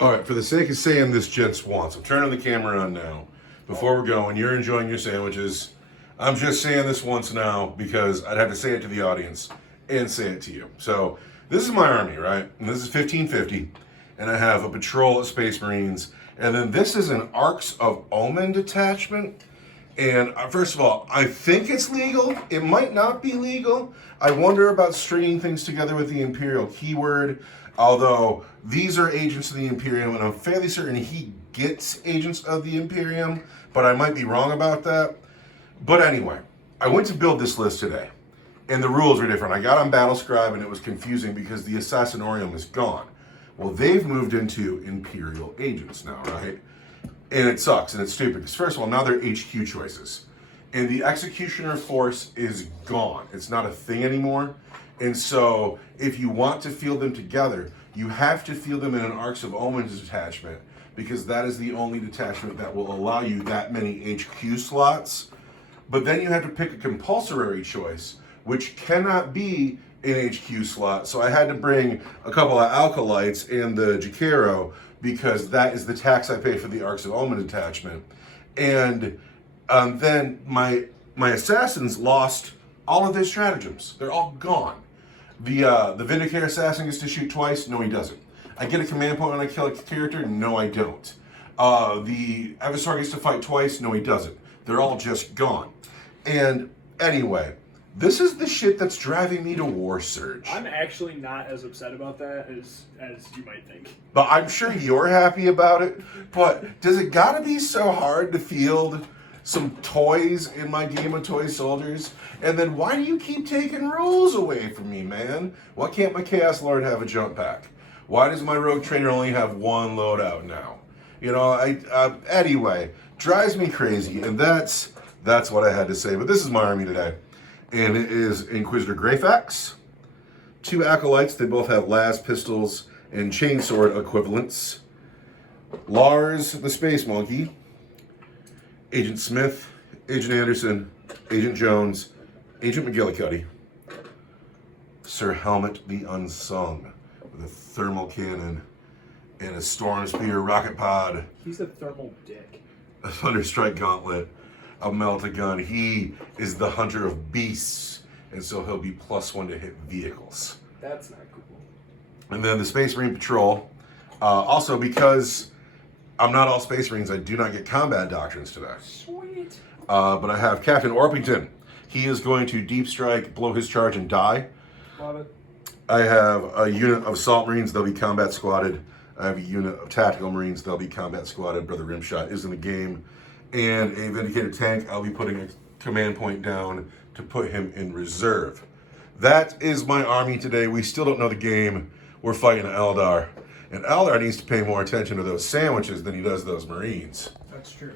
All right, for the sake of saying this gents once, I'm turning the camera on now. Before we're going, you're enjoying your sandwiches. I'm just saying this once now because I'd have to say it to the audience and say it to you. So this is my army, right? And this is 1550, and I have a patrol of Space Marines, and then this is an Arcs of Omen detachment. And first of all, I think it's legal. It might not be legal. I wonder about stringing things together with the Imperial keyword. Although these are agents of the Imperium, and I'm fairly certain he gets agents of the Imperium, but I might be wrong about that. But anyway, I went to build this list today, and the rules were different. I got on Battlescribe, and it was confusing because the Assassinorium is gone. Well, they've moved into Imperial agents now, right? And it sucks, and it's stupid, because first of all, now they're HQ choices. And the Executioner force is gone. It's not a thing anymore. And so, if you want to field them together, you have to field them in an Arcs of Omens detachment, because that is the only detachment that will allow you that many HQ slots. But then you have to pick a compulsory choice, which cannot be an HQ slot. So I had to bring a couple of Alkalites and the Jacaro, because that is the tax I pay for the Arcs of Omen detachment. And then my assassins lost all of their stratagems. They're all gone. The Vindicator assassin gets to shoot twice. No, he doesn't. I get a command point when I kill a character. No, I don't. The Adversary gets to fight twice. No, he doesn't. They're all just gone. And anyway, this is the shit that's driving me to War Surge. I'm actually not as upset about that as you might think. But I'm sure you're happy about it. But does it gotta be so hard to field some toys in my game of toy soldiers? And then why do you keep taking rules away from me, man? Why can't my Chaos Lord have a jump pack? Why does my Rogue Trainer only have one loadout now? You know, anyway, drives me crazy, and that's what I had to say. But this is my army today, and it is Inquisitor Greyfax, 2 Acolytes. They both have las pistols and chainsword equivalents. Lars the Space Monkey, Agent Smith, Agent Anderson, Agent Jones, Agent McGillicuddy, Sir Helmet the Unsung with a thermal cannon and a Storm Spear rocket pod. He's a thermal dick. A Thunderstrike Gauntlet, a Melt-A-Gun. He is the hunter of beasts, and so he'll be +1 to hit vehicles. That's not cool. And then the Space Marine Patrol. Also, because I'm not all Space Marines, I do not get combat doctrines today. Sweet. But I have Captain Orpington. He is going to deep strike, blow his charge, and die. Love it. I have a unit of Assault Marines. They'll be combat squatted. I have a unit of Tactical Marines. They'll be combat squatted. Brother Rimshot is in the game. And a Vindicated Tank. I'll be putting a command point down to put him in reserve. That is my army today. We still don't know the game. We're fighting Eldar. And Eldar needs to pay more attention to those sandwiches than he does those Marines. That's true.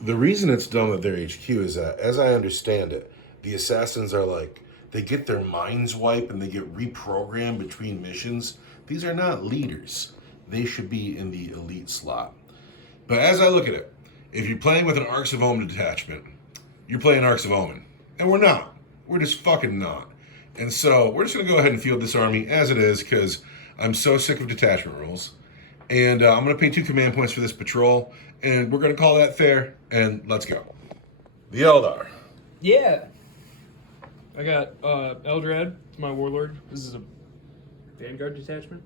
The reason it's done with their HQ is that, as I understand it, the assassins are like, they get their minds wiped and they get reprogrammed between missions. These are not leaders. They should be in the elite slot. But as I look at it, if you're playing with an Arcs of Omen detachment, you're playing Arcs of Omen. And we're not. We're just fucking not. And so we're just going to go ahead and field this army as it is, because I'm so sick of detachment rules. And I'm going to pay 2 command points for this patrol, and we're going to call that fair, and let's go. The Eldar. Yeah. I got Eldrad, my warlord. This is a Vanguard detachment.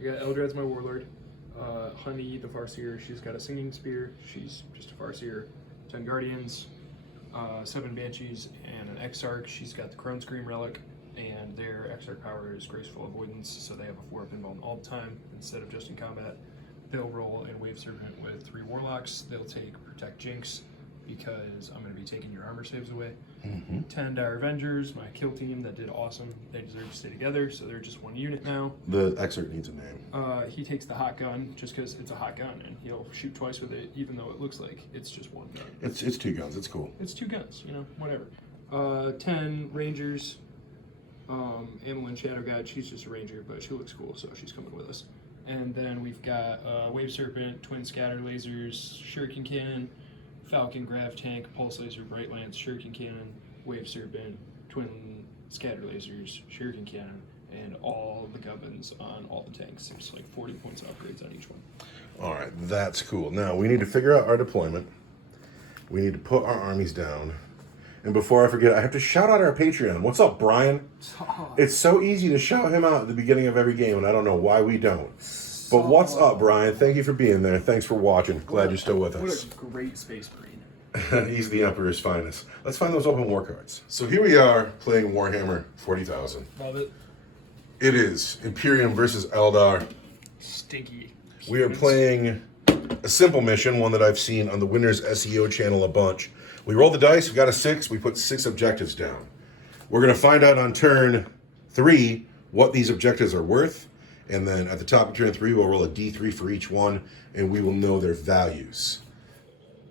I got Eldrad's my warlord. Honey, the Farseer, she's got a singing spear. She's just a Farseer. 10 Guardians, 7 Banshees, and an Exarch. She's got the Crone Scream relic, and their Exarch power is Graceful Avoidance, so they have a 4-up invuln all the time instead of just in combat. They'll roll in Wave Serpent with 3 Warlocks. They'll take Protect Jinx, because I'm going to be taking your armor saves away. 10 Dire Avengers, my kill team that did awesome. They deserve to stay together, so they're just 1 unit now. The excerpt needs a name. He takes the hot gun just because it's a hot gun, and he'll shoot twice with it, even though it looks like it's just 1 gun. It's 2 guns. It's cool. It's 2 guns, you know, whatever. 10 Rangers. Amelin Shadow God, she's just a ranger, but she looks cool, so she's coming with us. And then we've got Wave Serpent, Twin Scatter Lasers, Shuriken Cannon, Falcon Grav Tank, Pulse Laser, Bright Lance, Shuriken Cannon, Wave Serpent, Twin Scatter Lasers, Shuriken Cannon, and all the gubbins on all the tanks. There's like 40 points of upgrades on each one. All right, that's cool. Now, we need to figure out our deployment. We need to put our armies down. And before I forget, I have to shout out our Patreon. What's up, Brian? It's so easy to shout him out at the beginning of every game, and I don't know why we don't. But what's up, Brian? Thank you for being there. Thanks for watching. Glad you're still with us. What a great Space Marine. He's the Emperor's finest. Let's find those open war cards. So here we are playing Warhammer 40,000. Love it. It is Imperium versus Eldar. Stinky. We are playing a simple mission, one that I've seen on the Winners SEO channel a bunch. We rolled the dice, we got a 6, we put 6 objectives down. We're going to find out on turn 3 what these objectives are worth, and then at the top of turn 3 we'll roll a d3 for each one, and we will know their values.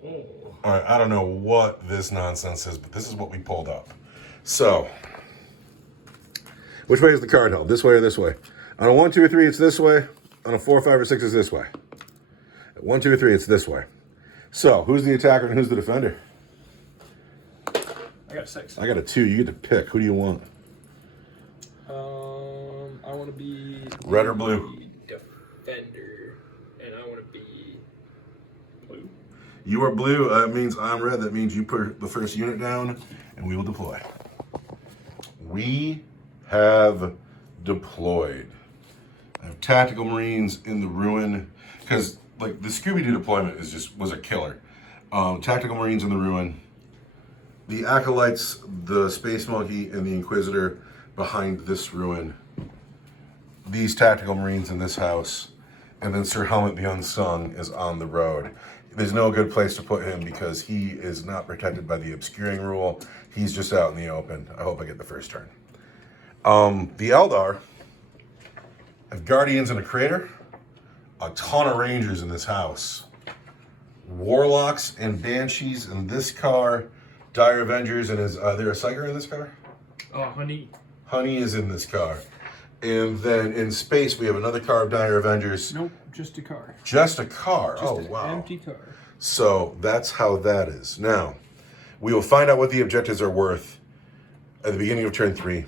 Oh. All right, I don't know what this nonsense is, but this is what we pulled up. So, which way is the card held? This way or this way? On a 1, 2, or 3, it's this way. On a 4, 5, or 6, it's this way. At 1, 2, or 3, it's this way. So, who's the attacker and who's the defender? I got a 6. I got a 2. You get to pick. Who do you want? I want to be Red or blue? Defender, and I want to be blue. You are blue. That means I'm red. That means you put the first unit down, and we will deploy. We have deployed. I have tactical marines in the ruin, because like the Scooby-Doo deployment was a killer. Tactical marines in the ruin. The acolytes, the space monkey, and the inquisitor behind this ruin. These tactical marines in this house, and then Sir Helmet the Unsung is on the road. There's no good place to put him because he is not protected by the obscuring rule. He's just out in the open. I hope I get the first turn. The Eldar have guardians in a crater, a ton of rangers in this house, warlocks and banshees in this car, dire avengers, and is there a psyker in this car? Honey. Honey is in this car. And then in space, we have another car of dire avengers. Nope, just a car. Just a car. Just oh, wow. An empty car. So that's how that is. Now, we will find out what the objectives are worth at the beginning of turn 3.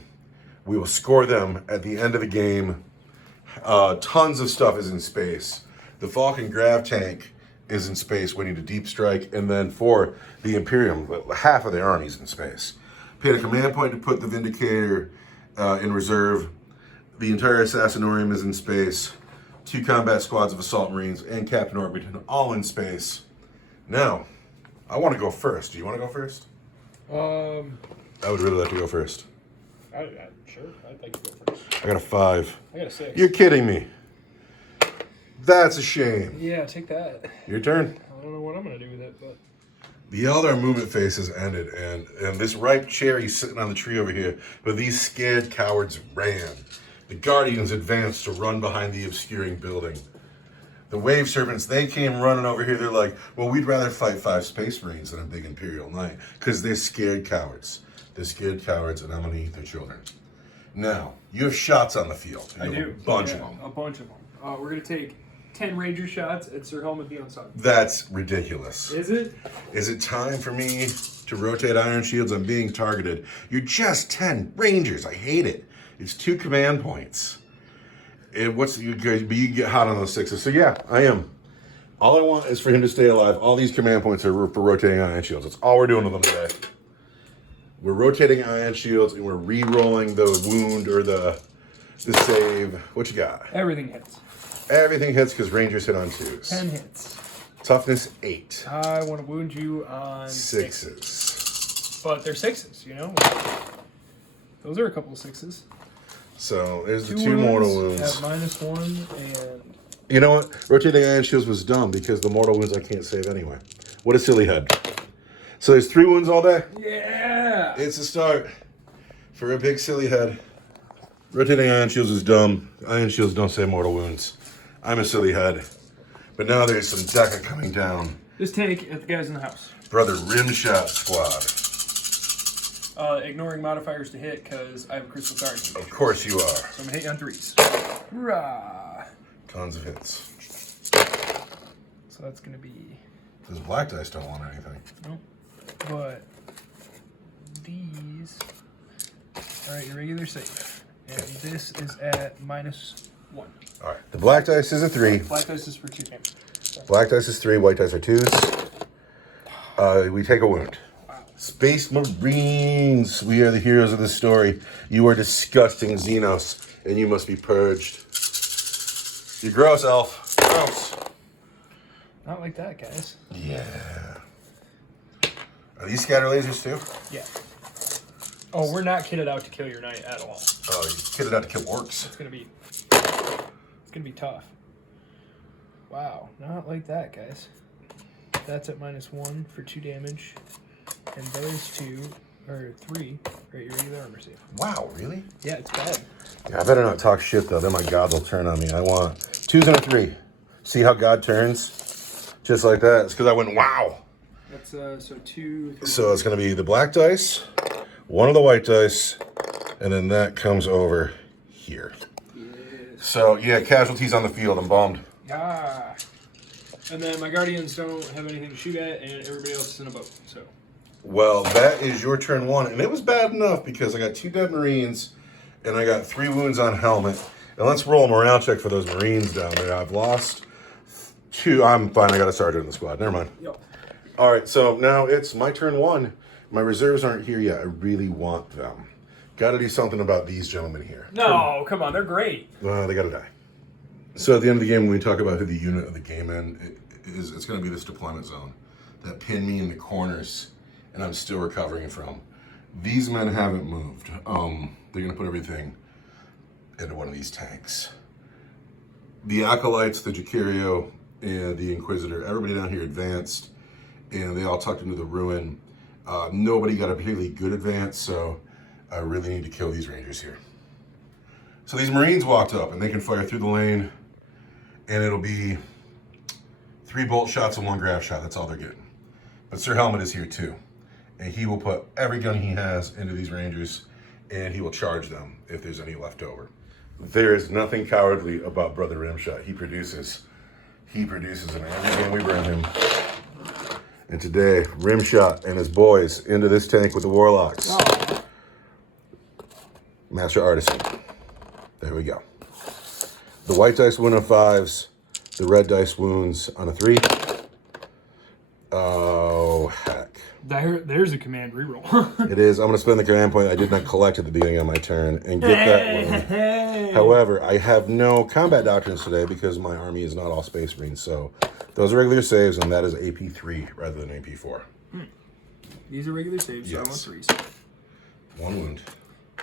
We will score them at the end of the game. Tons of stuff is in space. The Falcon Grav tank is in space waiting to deep strike. And then for the Imperium, half of their army's in space. Paid a command point to put the Vindicator in reserve. The entire Assassinorium is in space. 2 combat squads of Assault Marines and Captain Orbiton all in space. Now, I want to go first. Do you want to go first? I would really like to go first. Sure, I'd like to go first. I got a 5. I got a 6. You're kidding me. That's a shame. Yeah, take that. Your turn. I don't know what I'm going to do with it, but... The Eldar movement phase has ended, and this ripe cherry sitting on the tree over here, but these scared cowards ran. The Guardians advanced to run behind the obscuring building. The Wave Serpents, they came running over here. They're like, well, we'd rather fight 5 Space Marines than a big Imperial Knight, because they're scared cowards. They're scared cowards, and I'm going to eat their children. Now, you have shots on the field. I do. A bunch of them. A bunch of them. We're going to take 10 Ranger shots at Sir Helmet the Unsung. That's ridiculous. Is it? Is it time for me to rotate Iron Shields? I'm being targeted. You're just 10 Rangers. I hate it. It's 2 command points. But you get hot on those 6s. So yeah, I am. All I want is for him to stay alive. All these command points are for rotating Iron Shields. That's all we're doing with them today. We're rotating Iron Shields and we're re-rolling the wound or the save. What you got? Everything hits. Everything hits because Rangers hit on 2s. 10 hits. Toughness 8. I want to wound you on 6s. But they're 6s, you know? Those are a couple of 6s. So there's the 2 mortal wounds. At -1 and... You know what? Rotating Iron Shields was dumb because the mortal wounds I can't save anyway. What a silly head. So there's 3 wounds all day? Yeah! It's a start for a big silly head. Rotating Iron Shields is dumb. Iron Shields don't save mortal wounds. I'm a silly head. But now there's some Deca coming down. Just take at the guys in the house. Brother Rimshot Squad. Ignoring modifiers to hit because I have a Crystal Guardian. Of course you are. So I'm going to hit you on 3s. Hurrah! Tons of hits. So that's going to be... Those black dice don't want anything. Nope. But these... Alright, your regular save. And this is at -1. All right. The black dice is a 3. Black dice is for 2 damage. Black dice is 3. White dice are 2s. We take a wound. Wow. Space Marines. We are the heroes of this story. You are disgusting Xenos, and you must be purged. You're gross, elf. Gross. Not like that, guys. Yeah. Are these scatter lasers too? Yeah. Oh, we're not kitted out to kill your knight at all. Oh, you kitted out to kill orcs. It's gonna be tough. Wow, not like that, guys. That's at -1 for 2 damage, and those 2 or 3 are at your regular armor save. Wow, really? Yeah, it's bad. Yeah, I better not talk shit though. Then my god will turn on me. I want 2s and a 3. See how God turns? Just like that. It's because I went wow. That's so 2. 3, So it's gonna be the black dice, 1 of the white dice, and then that comes over here. Yes. So yeah, casualties on the field. I'm bummed. Ah. And then my guardians don't have anything to shoot at, and everybody else is in a boat. So. Well, that is your turn 1, and it was bad enough because I got 2 dead Marines, and I got 3 wounds on helmet. And let's roll a morale check for those Marines down there. I've lost 2. I'm fine. I got a sergeant in the squad. Never mind. Yep. All right, so now it's my turn 1. My reserves aren't here yet. I really want them. Got to do something about these gentlemen here. No, come on, they're great. They got to die. So at the end of the game, when we talk about who the unit of the game it's going to be this deployment zone that pinned me in the corners, and I'm still recovering from. These men haven't moved. They're going to put everything into one of these tanks. The Acolytes, the Jacario, and the Inquisitor, everybody down here advanced, and they all tucked into the ruin. Nobody got a particularly good advance, so I really need to kill these Rangers here. So these Marines walked up, and they can fire through the lane, and it'll be 3 bolt shots and 1 grav shot. That's all they're getting. But Sir Helmet is here too, and he will put every gun he has into these Rangers, and he will charge them if there's any left over. There is nothing cowardly about Brother Rimshot. He produces in every game we bring him. And today, Rimshot and his boys into this tank with the Warlocks. Oh. Master Artisan. There we go. The white dice wound on 5s. The red dice wounds on a 3. Oh, heck. There's a command reroll. It is. I'm going to spend the command point I did not collect at the beginning of my turn and get that wound. However, I have no combat doctrines today because my army is not all Space Marines. So those are regular saves, and that is AP3 rather than AP4. These are regular saves, so Yes. I want 3s. 1 wound.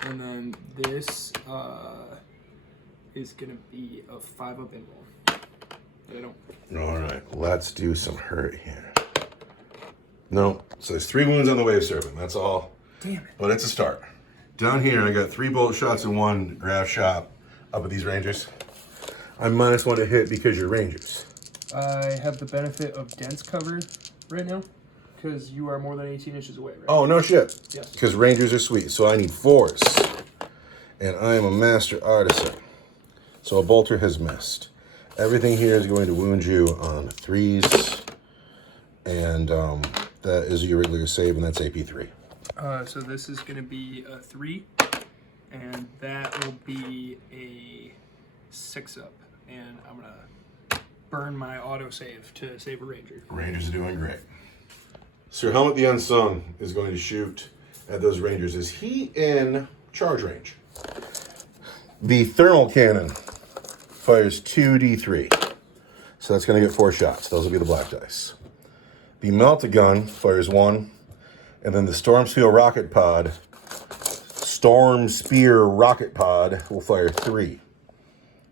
And then this is going to be a 5-up in roll. I don't. All right. Let's do some hurt here. No. So there's 3 wounds on the Wave Serpent. That's all. Damn it. But it's a start. Down here, I got 3 bolt shots and 1 grav shot up at these Rangers. I'm -1 to hit because you're Rangers. I have the benefit of dense cover right now because you are more than 18 inches away, right? Oh, no shit. Yes. Because Rangers are sweet. So I need 4s. And I am a Master Artisan. So a bolter has missed. Everything here is going to wound you on 3s. And that is your regular save, and that's AP3. So this is going to be a 3, and that will be a 6-up. And I'm going to burn my autosave to save a Ranger. Rangers are doing great. Sir Helmet the Unsung is going to shoot at those Rangers. Is he in charge range? The thermal cannon fires 2d3. So that's going to get 4 shots. Those will be the black dice. The Melt-A-Gun fires 1. And then the Storm Spear rocket pod will fire 3.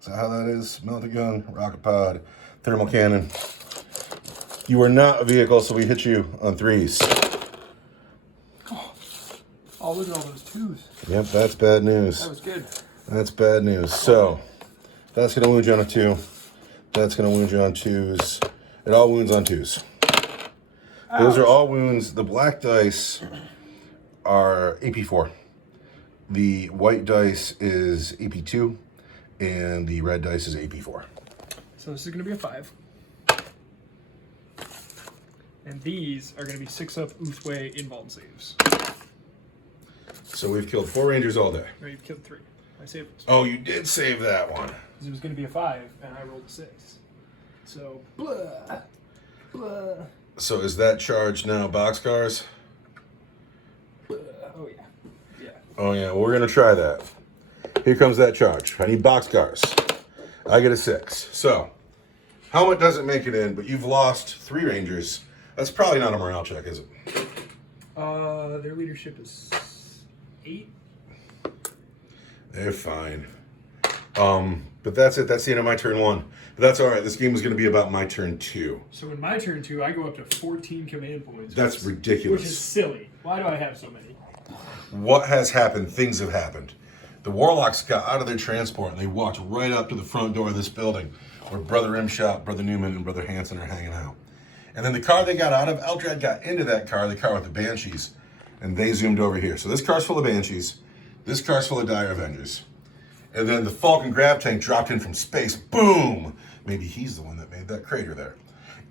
So how that is? Melt-A-Gun, rocket pod, thermal cannon. You are not a vehicle, so we hit you on 3s. Oh, look at all those 2s. Yep, that's bad news. That was good. That's bad news. So that's going to wound you on a 2. That's going to wound you on 2s. It all wounds on 2s. Those are all wounds. The black dice are AP4. The white dice is AP2. And the red dice is AP4. So this is going to be a 5. And these are going to be 6-up Ulthwe involved saves. So we've killed 4 Rangers all day. No, you've killed 3. I saved it. Oh, you did save that one. It was going to be a 5, and I rolled a 6. So, blah, blah, So is that charge now boxcars? blah. Oh, yeah. Yeah. Oh yeah, well, we're gonna try that. Here comes that charge. I need boxcars. I get a 6. So, helmet doesn't make it in, but you've lost 3 Rangers. That's probably not a morale check, is it? Their leadership is 8. They're fine. But that's it. That's the end of my turn 1. But that's all right. This game is going to be about my turn 2. So in my turn 2, I go up to 14 command points. That's ridiculous. Which is silly. Why do I have so many? What has happened? Things have happened. The Warlocks got out of their transport and they walked right up to the front door of this building where Brother Rimshot, Brother Newman, and Brother Hanson are hanging out. And then the car they got out of, Eldrad got into that car, the car with the Banshees, and they zoomed over here. So this car's full of Banshees. This car's full of Dire Avengers. And then the Falcon Grav Tank dropped in from space. Boom! Maybe he's the one that made that crater there.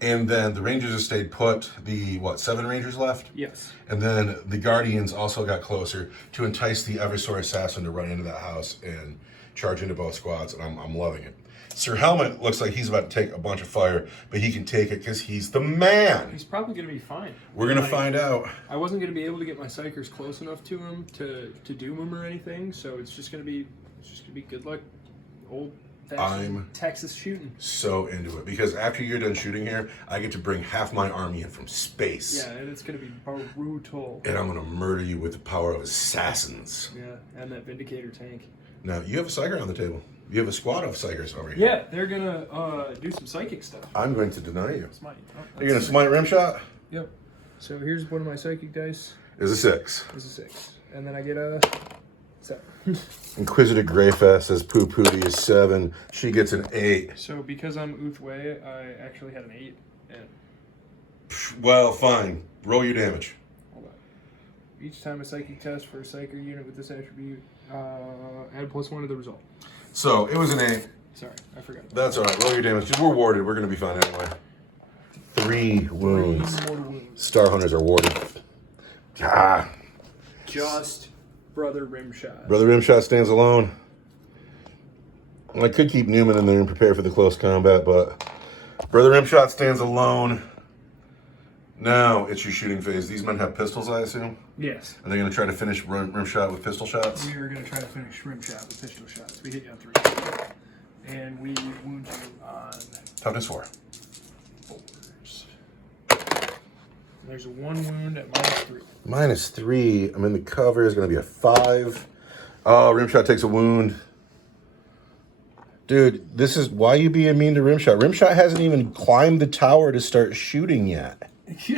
And then the Rangers have stayed put. The, 7 Rangers left? Yes. And then the Guardians also got closer to entice the Eversor Assassin to run into that house and charge into both squads, and I'm loving it. Sir Helmet looks like he's about to take a bunch of fire, but he can take it because he's the man. He's probably going to be fine. We're going to find out. I wasn't going to be able to get my Psychers close enough to him to doom him or anything, so it's just going to be good luck. Old-fashioned Texas shooting. So into it because after you're done shooting here, I get to bring half my army in from space. Yeah, and it's going to be brutal. And I'm going to murder you with the power of assassins. Yeah, and that Vindicator tank. Now, you have a Psyker on the table. You have a squad of Psychers over here. Yeah, they're going to do some psychic stuff. I'm going to deny you. Smite. Oh, You're going to smite Rimshot? Yep. So here's one of my psychic dice. Is a 6. Is a 6. And then I get a 7. Inquisitor Greyfest says Poo Pooty is 7. She gets an 8. So because I'm Ulthwe, I actually had an 8. And Well, fine. Roll your damage. hold on. Each time a psychic test for a psychic unit with this attribute, add +1 to the result. So, it was an 8. Sorry, I forgot. That's alright. Roll your damage. We're warded. We're going to be fine anyway. 3 wounds. 3 mortal wounds. Star Hunters are warded. Ah. Just Brother Rimshot. Brother Rimshot stands alone. I could keep Newman in there and prepare for the close combat, but Brother Rimshot stands alone. Now it's your shooting phase. These men have pistols, I assume? Yes. Are they going to try to finish Rimshot with pistol shots? We are going to try to finish Rimshot with pistol shots. We hit you on 3. And we wound you on Toughness 4. 4s. There's a 1 wound at -3. -3. I'm in the cover. Is going to be a 5. Oh, Rimshot takes a wound. Dude, this is why you being mean to Rimshot. Rimshot hasn't even climbed the tower to start shooting yet. He's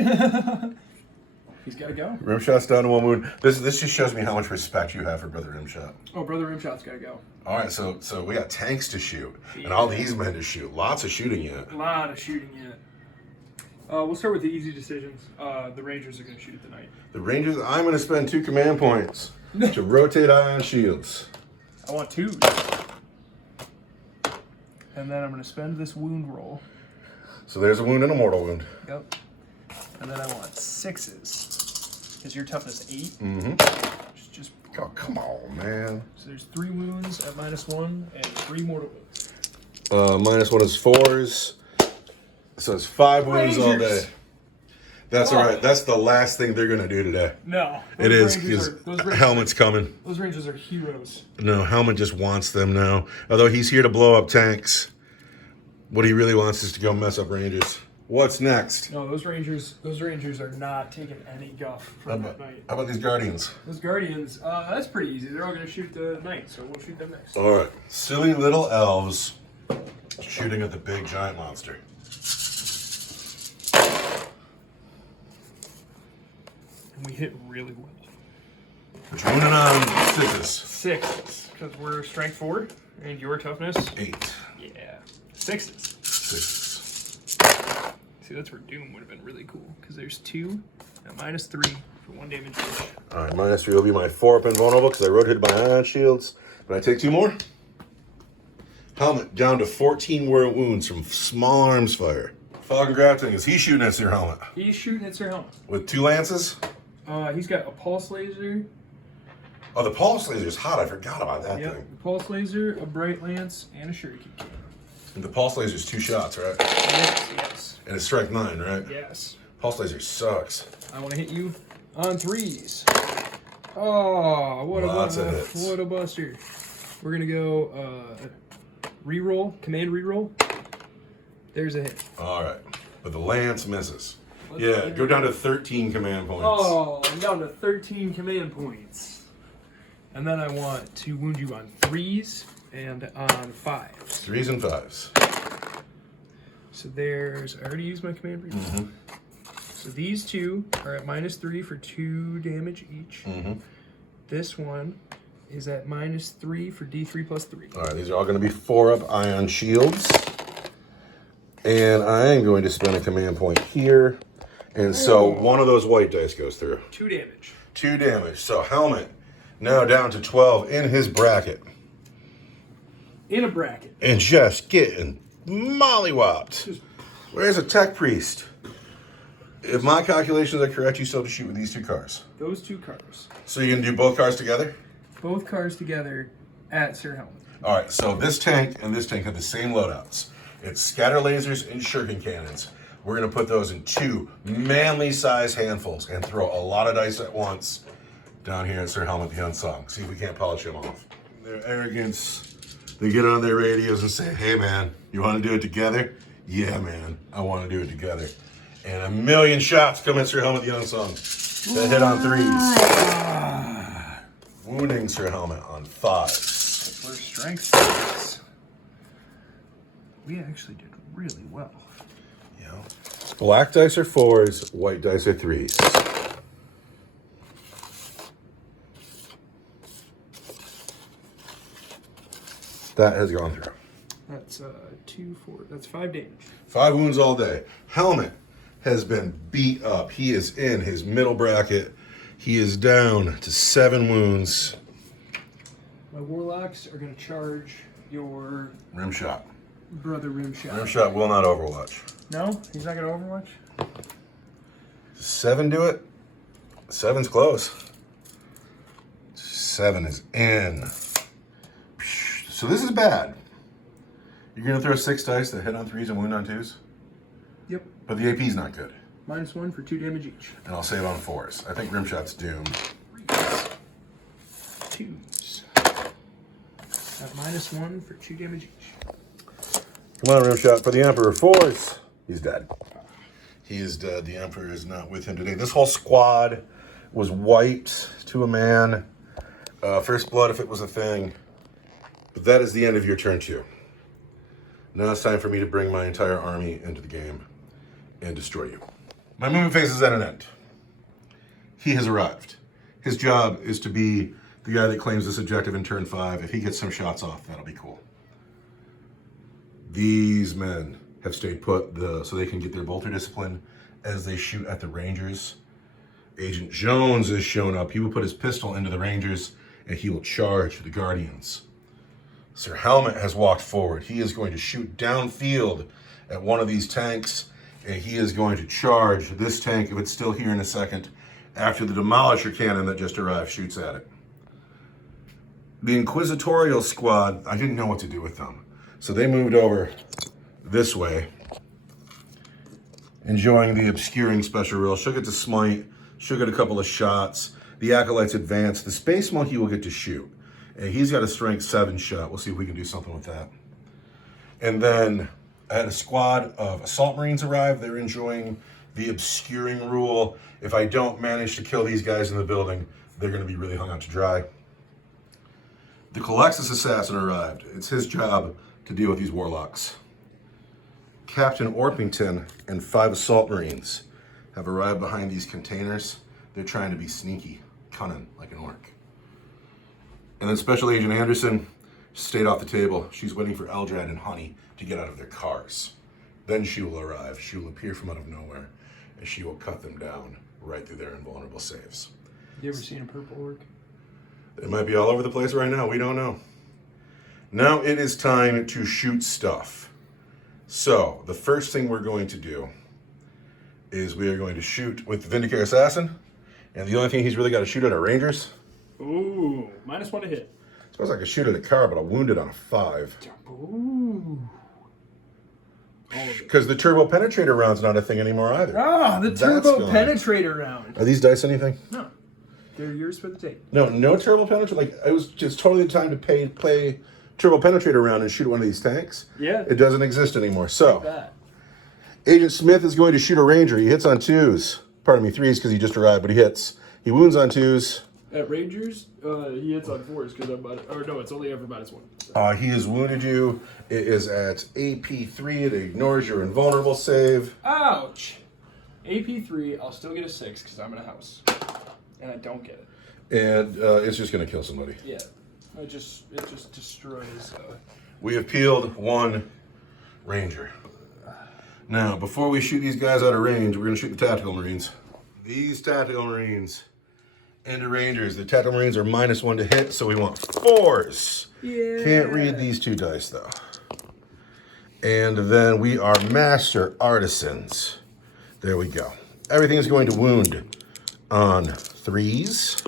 got to go. Rimshot's down to 1 wound. This just shows me how much respect you have for Brother Rimshot. Oh, Brother Rimshot's got to go. All right, so we got tanks to shoot and all these men to shoot. Lots of shooting yet. A lot of shooting yet. We'll start with the easy decisions. The Rangers are going to shoot at the night. The Rangers, I'm going to spend 2 command points to rotate ion shields. I want 2. And then I'm going to spend this wound roll. So there's a wound and a mortal wound. Yep. And then I want 6s. Because your toughness 8. Mm-hmm. Just Oh, come on, man. So there's 3 wounds at -1 and 3 mortal wounds. -1 is 4s. So it's 5 wounds all day. Rangers. That's all right. That's the last thing they're going to do today. No. It is Rangers because Helmet's coming. Those Rangers are heroes. No, Helmet just wants them now. Although he's here to blow up tanks. What he really wants is to go mess up Rangers. What's next? No, those Rangers are not taking any guff from that night. How about these Guardians? Those Guardians, that's pretty easy. They're all going to shoot the knight, so we'll shoot them next. All right. Silly little elves shooting at the big giant monster. And we hit really well. Joining on 6s. 6s, because we're strength 4, and your toughness 8. Yeah, 6s. 6s. See, that's where Doom would have been really cool, because there's 2 at -3 for 1 damage each. All right, -3 will be my 4 up invulnerable because I rotated my ion shields. But I take 2 more. Helmet down to 14 wounds from small arms fire. Falcon Grafting, is he shooting at Sir Helmet? He's shooting at Sir Helmet. With 2 lances? He's got a pulse laser Oh, the pulse laser's hot. I forgot about that Yep. thing. Pulse laser, a bright lance, and a shuriken cannon. And the pulse laser's 2 shots, right? Yes. And it's strength 9, right? Yes. Pulse laser sucks. I want to hit you on 3s. Oh, what Lots a of hits. what a buster. We're gonna go reroll, command reroll. There's a hit. All right. But the lance misses. Let's Yeah, see. go down to 13 command points. Oh, I'm down to 13 command points. And then I want to wound you on 3s and on 5s. 3s and 5s. So there's, I already used my command reroll. So these 2 are at -3 for 2 damage each. This one is at -3 for D3 plus 3. All right, these are all going to be 4-up ion shields. And I am going to spend a command point here. And so one of those white dice goes through. 2 damage. 2 damage. So helmet now down to 12 in his bracket. In a bracket. And just getting mollywopped. Where's a tech priest? If my calculations are correct, you still have to shoot with these 2 cars. Those 2 cars. So you can do both cars together? Both cars together at Sir Helmet. All right, so this tank and this tank have the same loadouts. It's scatter lasers and shuriken cannons. We're going to put those in 2 manly-sized handfuls and throw a lot of dice at once down here at Sir Helmet the Unsung. See if we can't polish him off. Their arrogance, they get on their radios and say, hey, man, you want to do it together? Yeah, man, I want to do it together. And a million shots come at Sir Helmet the Unsung. That hit on 3s. Wounding Sir Helmet on 5s. We're strength 6. We actually did really well. Yeah. Black dice are 4s, white dice are 3s. That has gone through. That's 2, 4. That's 5 damage. 5 wounds all day. Helmet has been beat up. He is in his middle bracket. He is down to 7 wounds. My warlocks are going to charge your Rim shot. brother Rimshot. Rim shot will not overwatch. No? He's not going to overwatch? 7 do it. 7's close. 7 is in. So this is bad. You're going to throw 6 dice that hit on 3s and wound on 2s? Yep. But the AP's not good. -1 for 2 damage each. And I'll save on 4s. I think Rimshot's doomed. 2s. At -1 for 2 damage each. Come on, Rimshot for the Emperor. 4s. He's dead. He is dead. The Emperor is not with him today. This whole squad was wiped to a man. First blood if it was a thing. But that is the end of your turn 2. Now it's time for me to bring my entire army into the game and destroy you. My movement phase is at an end. He has arrived. His job is to be the guy that claims this objective in turn 5. If he gets some shots off, that'll be cool. These men have stayed put so they can get their bolter discipline as they shoot at the Rangers. Agent Jones has shown up. He will put his pistol into the Rangers and he will charge the Guardians. Sir Helmet has walked forward. He is going to shoot downfield at one of these tanks, and he is going to charge this tank, if it's still here in a second, after the Demolisher cannon that just arrived shoots at it. The Inquisitorial squad, I didn't know what to do with them. So they moved over this way, enjoying the obscuring special rule. She'll get to smite, she'll get a couple of shots. The Acolytes advance. The Space Monkey will get to shoot. And he's got a strength 7 shot. We'll see if we can do something with that. And then I had a squad of Assault Marines arrive. They're enjoying the obscuring rule. If I don't manage to kill these guys in the building, they're going to be really hung out to dry. The Calexis Assassin arrived. It's his job to deal with these warlocks. Captain Orpington and 5 Assault Marines have arrived behind these containers. They're trying to be sneaky, cunning like an orc. And then Special Agent Anderson stayed off the table. She's waiting for Eldrad and Honey to get out of their cars. Then she will arrive. She will appear from out of nowhere, and she will cut them down right through their invulnerable saves. You ever seen a purple orc? They might be all over the place right now. We don't know. Now it is time to shoot stuff. So the first thing we're going to do is we are going to shoot with the Vindicare Assassin, and the only thing he's really got to shoot at are Rangers. Ooh, -1 to hit. Suppose I could shoot at a car, but I'm wounded on a 5. Ooh. All of it. Because the turbo penetrator round's not a thing anymore either. Ah, the That's turbo gone. penetrator round. Are these dice anything? No, they're yours for the take. No turbo penetrator. Like it was just totally the time to play turbo penetrator round and shoot one of these tanks. Yeah. It doesn't exist anymore. So That. Agent Smith is going to shoot a ranger. He hits on 2s. Pardon me, 3s because he just arrived, but he hits. He wounds on 2s. At Rangers, he hits on 4s because I'm about. Or no, it's only ever -1. He has wounded you. It is at AP3. It ignores your invulnerable save. Ouch. AP3, I'll still get a 6 because I'm in a house, and I don't get it. And it's just going to kill somebody. Yeah, it just destroys. We have peeled 1 ranger. Now, before we shoot these guys out of range, we're going to shoot the tactical marines. These tactical marines and the rangers. The tactical marines are -1 to hit, so we want 4s. Yeah. Can't read these 2 dice though. And then we are master artisans. There we go. Everything is going to wound on 3s.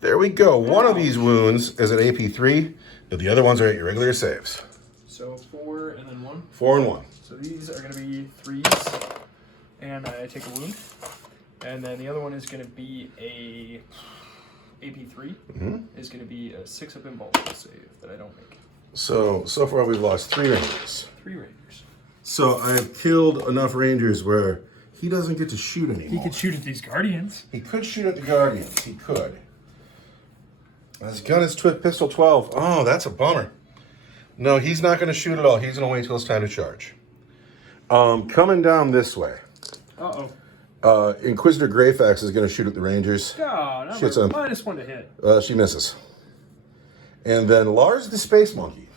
There we go. One of these wounds is at AP3, but the other ones are at your regular saves. So 4 and then 1. 4 and 1. So these are going to be 3s, and I take a wound. And then the other one is going to be a AP3. Is going to be a 6-up invulnerable save that I don't make. So far we've lost 3 rangers. 3 rangers. So I have killed enough rangers where he doesn't get to shoot anymore. He could shoot at these guardians. He could shoot at the guardians. He could. His gun is pistol 12. Oh, that's a bummer. No, he's not going to shoot at all. He's going to wait till it's time to charge. Coming down this way. Uh-oh. Inquisitor Greyfax is going to shoot at the rangers. God, I'm Shit's on. -1 to hit. She misses. And then Lars the Space Monkey.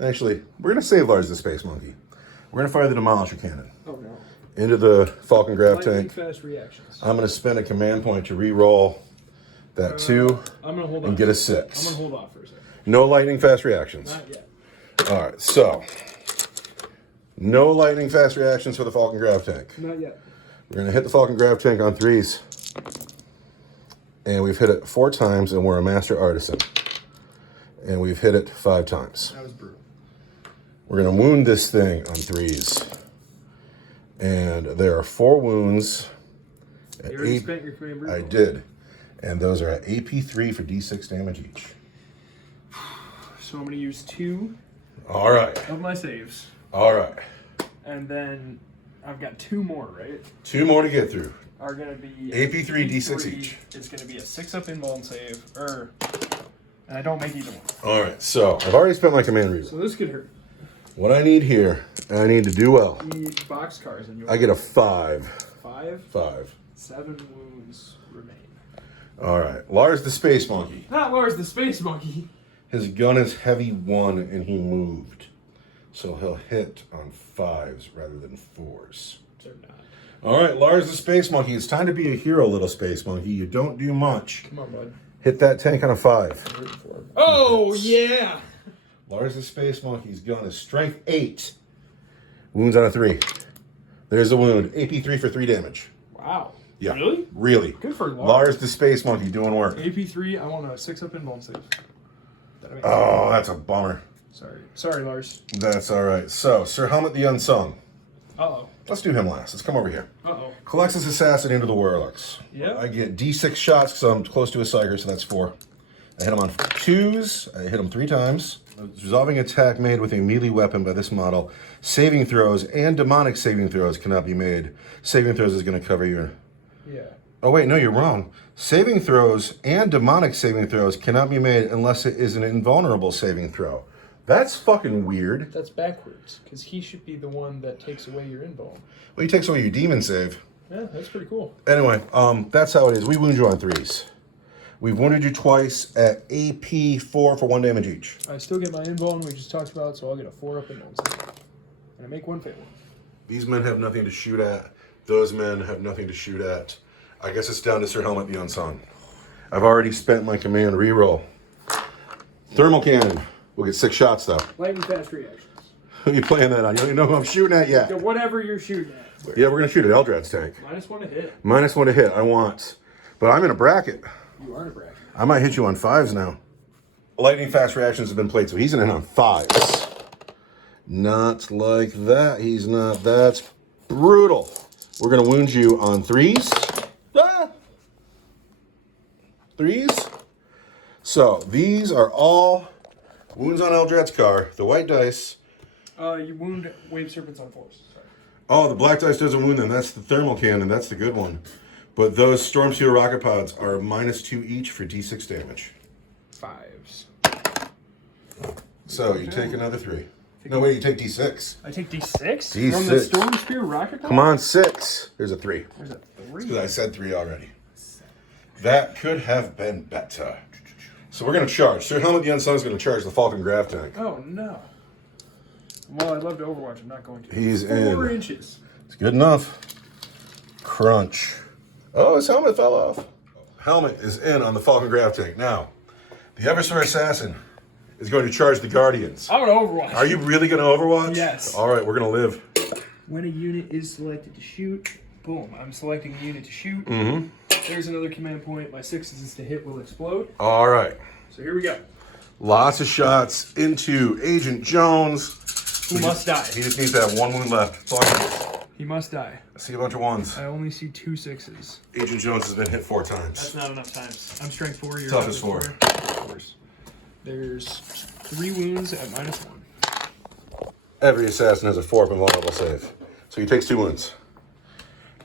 Actually, we're going to save Lars the Space Monkey. We're going to fire the Demolisher Cannon Oh, no. into the Falcon Grav Lightning tank. fast reactions. I'm going to spend a command point to re-roll that 2 I'm going to hold on. and get a I'm 6. going to hold off for a second. No lightning fast reactions. Not yet. All right, so no lightning fast reactions for the Falcon Grav tank. Not yet. We're going to hit the Falcon Grav tank on 3s. And we've hit it 4 times, and we're a master artisan. And we've hit it 5 times. That was brutal. We're going to wound this thing on 3s. And there are 4 wounds. You already spent your command I brutal. did. And those are at AP3 for D6 damage each. So I'm going to use 2 All right. of my saves. All right. And then I've got 2 more, right? 2 more to get through. Are going to be... AP3, D6 each. It's going to be a 6-up invuln save. And I don't make either one. All right. So I've already spent my command reason. So this could hurt. What I need here, I need to do well. You need boxcars in your... I get a 5. 5? 5. 7 wounds remain. All right. Lars the Space Monkey. Not Lars the Space Monkey. His gun is heavy 1 and he moved. So he'll hit on 5s rather than 4s. They're not. All right, Lars the Space Monkey. It's time to be a hero, little Space Monkey. You don't do much. Come on, bud. Hit that tank on a 5. Oh, yeah! Lars the Space Monkey's gun is strength 8. Wounds on a 3. There's a wound. AP3 for 3 damage. Wow. Yeah. Really? Really. Good for Lars. Lars the Space Monkey doing work. AP3, I want a 6-up invuln save. Oh, that's a bummer. Sorry, Lars. That's all right. So, Sir Helmet the Unsung. Uh-oh. Let's do him last. Let's come over here. Uh-oh. Collects his assassin into the Warlocks. Yeah. I get D6 shots because I'm close to a Psyker, so that's 4. I hit him on 2s. I hit him 3 times. Resolving attack made with a melee weapon by this model. Saving throws and demonic saving throws cannot be made. Saving throws is going to cover your... Yeah. Oh, wait, no, you're wrong. Saving throws and demonic saving throws cannot be made unless it is an invulnerable saving throw. That's fucking weird. That's backwards, because he should be the one that takes away your invuln. Well, he takes away your demon save. Yeah, that's pretty cool. Anyway, that's how it is. We wound you on 3s. We've wounded you twice at AP 4 for 1 damage each. I still get my invuln we just talked about, so I'll get a 4-up invuln save. And I make 1 fail. These men have nothing to shoot at. Those men have nothing to shoot at. I guess it's down to Sir Helmet the Unsung. I've already spent my command reroll. Thermal cannon. We'll get 6 shots though. Lightning fast reactions. Who are you playing that on? You don't even know who I'm shooting at yet. So whatever you're shooting at. Yeah, we're going to shoot at Eldrad's tank. -1 to hit. -1 to hit. I want. But I'm in a bracket. You are a bracket. I might hit you on 5s now. Lightning fast reactions have been played, so he's in on 5s. Not like that. He's not. That's brutal. We're going to wound you on 3s. 3s. So these are all wounds on Eldred's car. The white dice. You wound wave serpents on 4s. Sorry. Oh, the black dice doesn't wound them. That's the thermal cannon. That's the good one. But those Storm Seal rocket pods are -2 each for D6 damage. 5s. So you take another 3. No, wait, you take D6. I take D6? D6. From the Storm Spear rocket pod? Come on, 6. There's a 3. There's a 3. Because I said 3 already. That could have been better. So we're going to charge. Sir Helmet the Unsung is going to charge the Falcon Grav Tank. Oh, no. Well, I'd love to Overwatch. I'm not going to. He's 4 in. inches. It's good enough. Crunch. Oh, his helmet fell off. Helmet is in on the Falcon Grav Tank. Now, the Eversor Assassin is going to charge the Guardians. I'm going to Overwatch. Are you really going to Overwatch? Yes. All right, we're going to live. When a unit is selected to shoot, boom, I'm selecting a unit to shoot. Mm-hmm. There's another command point. My 6s to hit will explode. All right. So here we go. Lots of shots into Agent Jones. Who must die. He just needs to have 1 wound left. That's all he needs. He must die. I see a bunch of 1s. I only see 2 6s. Agent Jones has been hit 4 times. That's not enough times. I'm strength 4. You're Toughest 4. Of course. There's 3 wounds at -1. Every assassin has a 4-up invulnerable save. So he takes 2 wounds.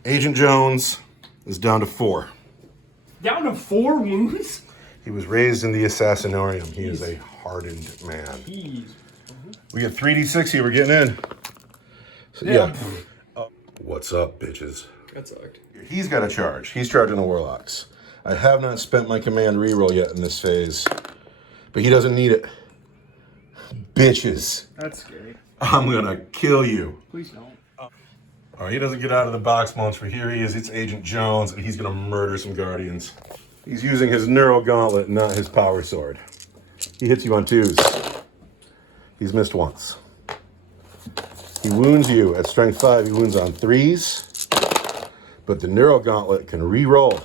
Agent Jones is down to 4. Down to 4 wounds? He was raised in the Assassinorium. He is a hardened man. Jeez. We have 3d6 here. We're getting in. So, yeah. What's up, bitches? That sucked. He's got a charge. He's charging the Warlocks. I have not spent my command reroll yet in this phase. But he doesn't need it. Bitches. That's scary. I'm going to kill you. Please don't. All right, he doesn't get out of the box much, but here he is. It's Agent Jones, and he's going to murder some Guardians. He's using his Neural Gauntlet, not his Power Sword. He hits you on 2s. He's missed once. He wounds you at Strength 5. He wounds on 3s. But the Neural Gauntlet can re-roll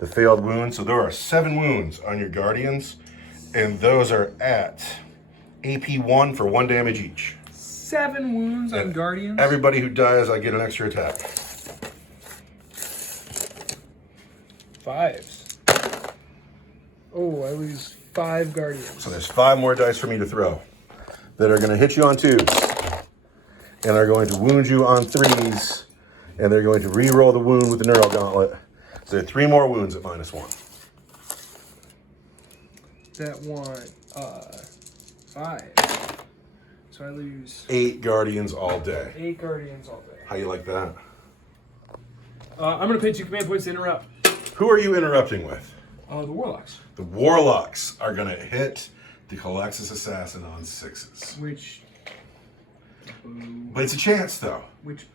the failed wound. So there are 7 wounds on your Guardians, and those are at AP 1 for 1 damage each. 7 wounds on Guardians? Everybody who dies, I get an extra attack. 5s. Oh, I lose 5 Guardians. So there's 5 more dice for me to throw that are going to hit you on 2s and are going to wound you on 3s, and they're going to re-roll the wound with the Neural Gauntlet. So there are 3 more wounds at -1. That one, 5. So I lose 8 Guardians all day. 8 Guardians all day. How you like that? I'm going to pay 2 command points to interrupt. Who are you interrupting with? The Warlocks. The Warlocks are going to hit the Colexis Assassin on 6s. Which... But it's a chance, though. Which...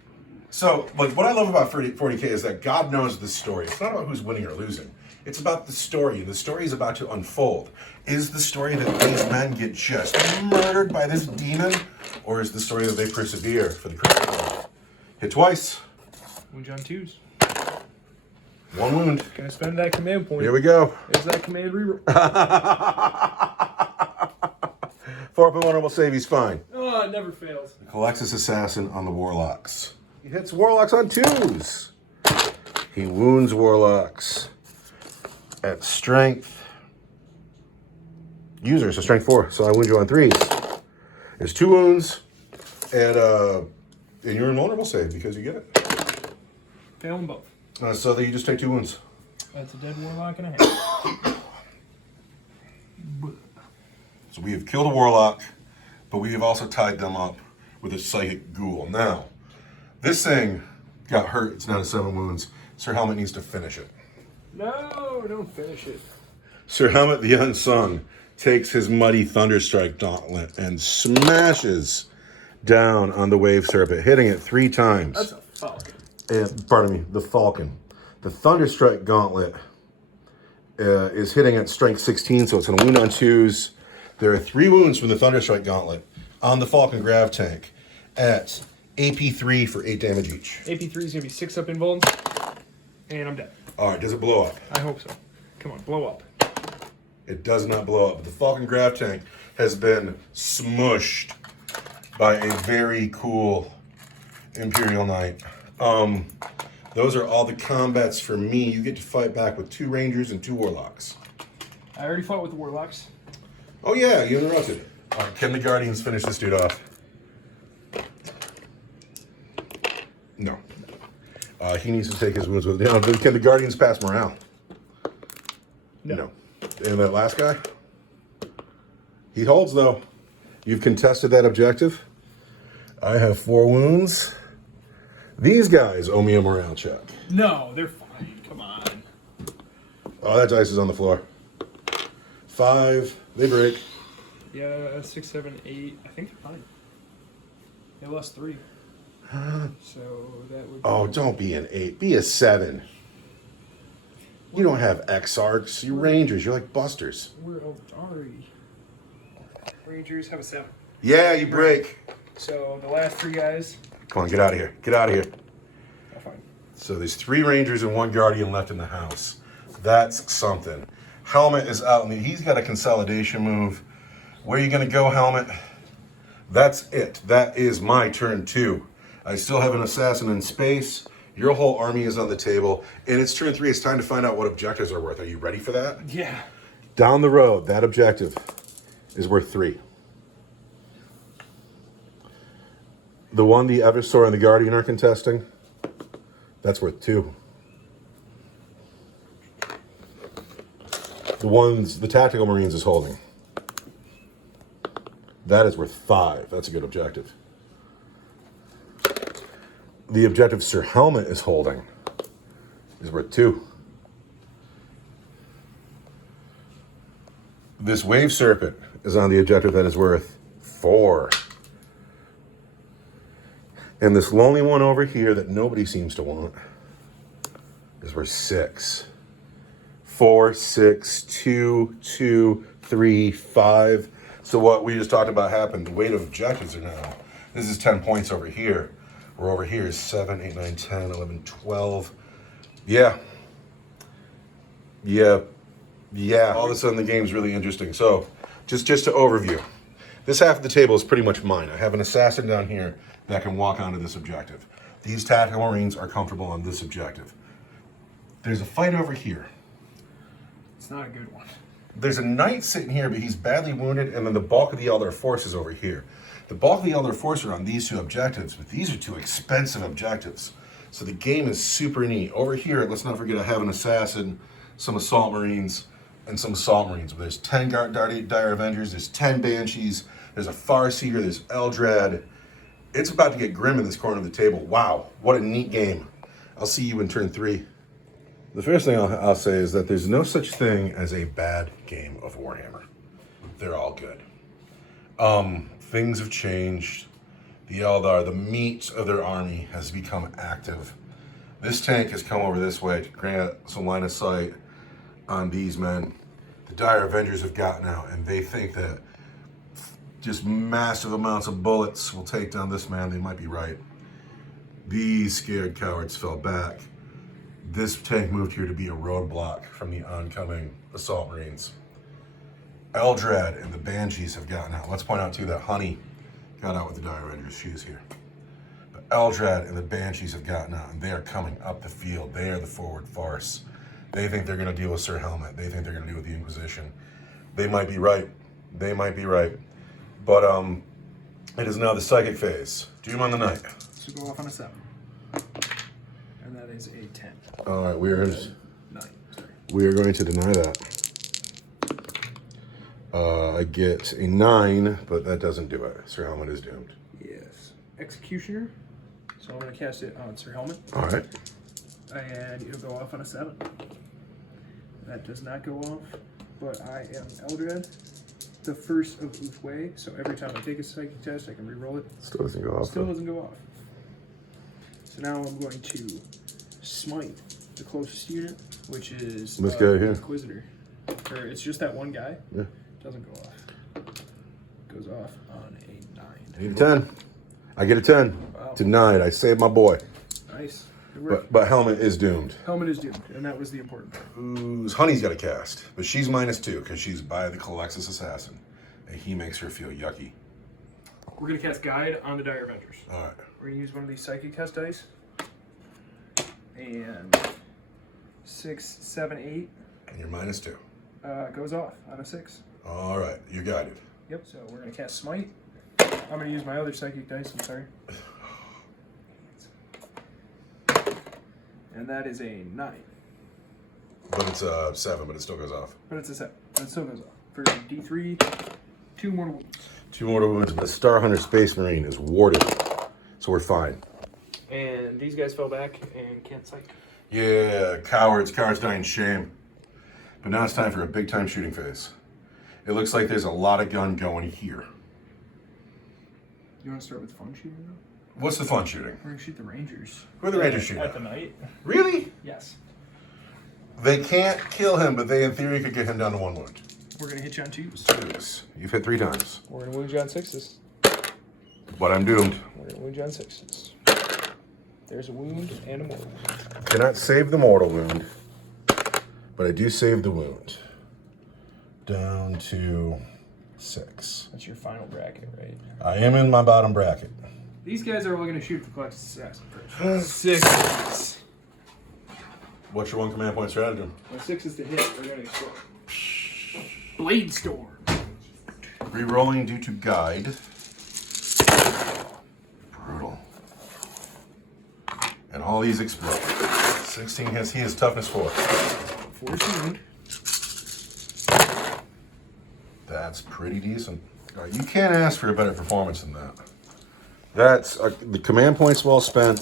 So, like, what I love about 40K is that God knows the story. It's not about who's winning or losing. It's about the story. The story is about to unfold. Is the story that these men get just murdered by this demon? Or is the story that they persevere for the critical? Hit twice. Wound on 2s. 1 wound. Gonna spend that command point. Here we go. There's that command reroll. 4-up invulnerable save, he's fine. Oh, it never fails. The Colexis Assassin on the Warlocks. He hits Warlocks on 2s. He wounds Warlocks at Strength. User, so Strength 4. So I wound you on 3s. There's 2 wounds, and you're invulnerable save because you get it. Fail them both. So that you just take 2 wounds. That's a dead Warlock and a half. So we have killed a Warlock, but we have also tied them up with a Psychic Ghoul. Now, this thing got hurt. It's down to 7 wounds. Sir Helmet needs to finish it. No, don't finish it. Sir Helmet the Unsung takes his Muddy Thunderstrike Gauntlet and smashes down on the Wave Serpent, hitting it 3 times. That's a Falcon. Pardon me, the Falcon. The Thunderstrike Gauntlet is hitting at Strength 16, so it's going to wound on 2s. There are 3 wounds from the Thunderstrike Gauntlet on the Falcon Grav Tank at AP 3 for 8 damage each. AP 3 is going to be 6 up invulns, and I'm dead. All right, does it blow up? I hope so. Come on, blow up. It does not blow up. The Falcon Grav tank has been smushed by a very cool Imperial Knight. Those are all the combats for me. You get to fight back with 2 Rangers and 2 Warlocks. I already fought with the Warlocks. Oh yeah, you interrupted. All right, can the Guardians finish this dude off? No. He needs to take his wounds with him. Can the Guardians pass morale? No. And that last guy? He holds, though. You've contested that objective. I have 4 wounds. These guys owe me a morale check. No, they're fine. Come on. Oh, that dice is on the floor. 5. They break. Yeah, 6, 7, 8. I think they're fine. They lost 3. So that would be... Oh, don't be an 8. Be a 7. You don't have X-Arcs. You're Rangers. You're like Busters. We're Eldar. Rangers have a 7. Yeah, you break. So the last 3 guys... Come on, get out of here. Get out of here. Oh, fine. So there's 3 Rangers and 1 Guardian left in the house. That's something. Helmet is out. I mean, he's got a consolidation move. Where are you going to go, Helmet? That's it. That is my turn 2. I still have an assassin in space. Your whole army is on the table. And it's turn 3. It's time to find out what objectives are worth. Are you ready for that? Yeah. Down the road, that objective is worth 3. The one the Eversor and the Guardian are contesting, that's worth 2. The ones the Tactical Marines is holding, that is worth 5. That's a good objective. The objective Sir Helmet is holding is worth 2. This Wave Serpent is on the objective that is worth 4. And this lonely one over here that nobody seems to want is worth 6. 4, 6, 2, 2, 3, 5. So what we just talked about happened. The weight of objectives are now. This is 10 points over here. We're over here is 7, 8, 9, 10, 11, 12. Yeah. All of a sudden the game's really interesting. So just to overview. This half of the table is pretty much mine. I have an assassin down here that can walk onto this objective. These Tactical Marines are comfortable on this objective. There's a fight over here. It's not a good one. There's a knight sitting here, but he's badly wounded, and then the bulk of the Eldar force is over here. The bulk of the Eldar force are on these 2 objectives, but these are 2 expensive objectives. So the game is super neat. Over here, let's not forget I have an assassin, some Assault Marines, and some Assault Marines. There's 10 Dire Avengers, there's 10 Banshees, there's a Farseer, there's Eldrad. It's about to get grim in this corner of the table. Wow, what a neat game. I'll see you in turn 3. The first thing I'll say is that there's no such thing as a bad game of Warhammer. They're all good. Things have changed. The Eldar, the meat of their army has become active. This tank has come over this way to grant some line of sight on these men. The Dire Avengers have gotten out, and they think that just massive amounts of bullets will take down this man. They might be right. These scared cowards fell back. This tank moved here to be a roadblock from the oncoming Assault Marines. Eldrad and the Banshees have gotten out. Let's point out, too, that Honey got out with the Dire Avengers. She is here. But Eldrad and the Banshees have gotten out, and they are coming up the field. They are the forward farce. They think they're going to deal with Sir Helmet. They think they're going to deal with the Inquisition. They might be right. They might be right. But it is now the psychic phase. Doom on the night. So go off on a 7. And that is a 10. All right, we are 9. Sorry. going to deny that. I get a 9, but that doesn't do it. Sir Helmet is doomed. Yes. Executioner. So I'm going to cast it on Sir Helmet. All right. And it'll go off on a 7. That does not go off. But I am Eldred, the first of Ulthwe. So every time I take a psychic test, I can reroll it. Still doesn't go off. Still doesn't go off. So now I'm going to smite the closest unit, which is this guy here. Inquisitor. Or it's just that one guy. Yeah. Doesn't go off. Goes off on a 9. I need a 10. I get a 10. Wow. Denied. I saved my boy. Nice. But helmet is doomed. Helmet is doomed, and that was the important part. Who's Honey's got a cast, but she's -2 because she's by the Calexis Assassin, and he makes her feel yucky. We're gonna cast Guide on the Dire Avengers. All right. We're gonna use one of these Psychic Test dice, and 6, 7, 8 And you're -2. goes off out of 6. All right, you're guided. Yep. So we're gonna cast Smite. I'm gonna use my other Psychic dice. I'm sorry. And that is a 9. But it's a 7, but it still goes off. But it's a 7. It still goes off. For D3, 2 mortal wounds. 2 mortal wounds, but the Star Hunter Space Marine is warded, so we're fine. And these guys fell back and can't psych. Yeah, cowards. Cowards die in shame. But now it's time for a big-time shooting phase. It looks like there's a lot of gun going here. You want to start with fun shooting though? What's the fun shooting? We're gonna shoot the Rangers. Who are the Rangers shooting At the night. Really? Yes. They can't kill him, but they, in theory, could get him down to 1 wound. We're gonna hit you on 2s. Yes. You've hit 3 times. We're gonna wound you on 6s. But I'm doomed. We're gonna wound you on 6s. There's a wound and a mortal. Cannot save the mortal wound, but I do save the wound. Down to 6. That's your final bracket, right? I am in my bottom bracket. These guys are all gonna shoot the Collectus Assassin first. 6. What's your 1 command point stratagem? My 6 is to hit. We're gonna explode. Blade Storm. Rerolling due to guide. Brutal. And all these explode. 16 hits. He is toughness 4. Force wound. That's pretty decent. All right, you can't ask for a better performance than that. That's the command points well spent.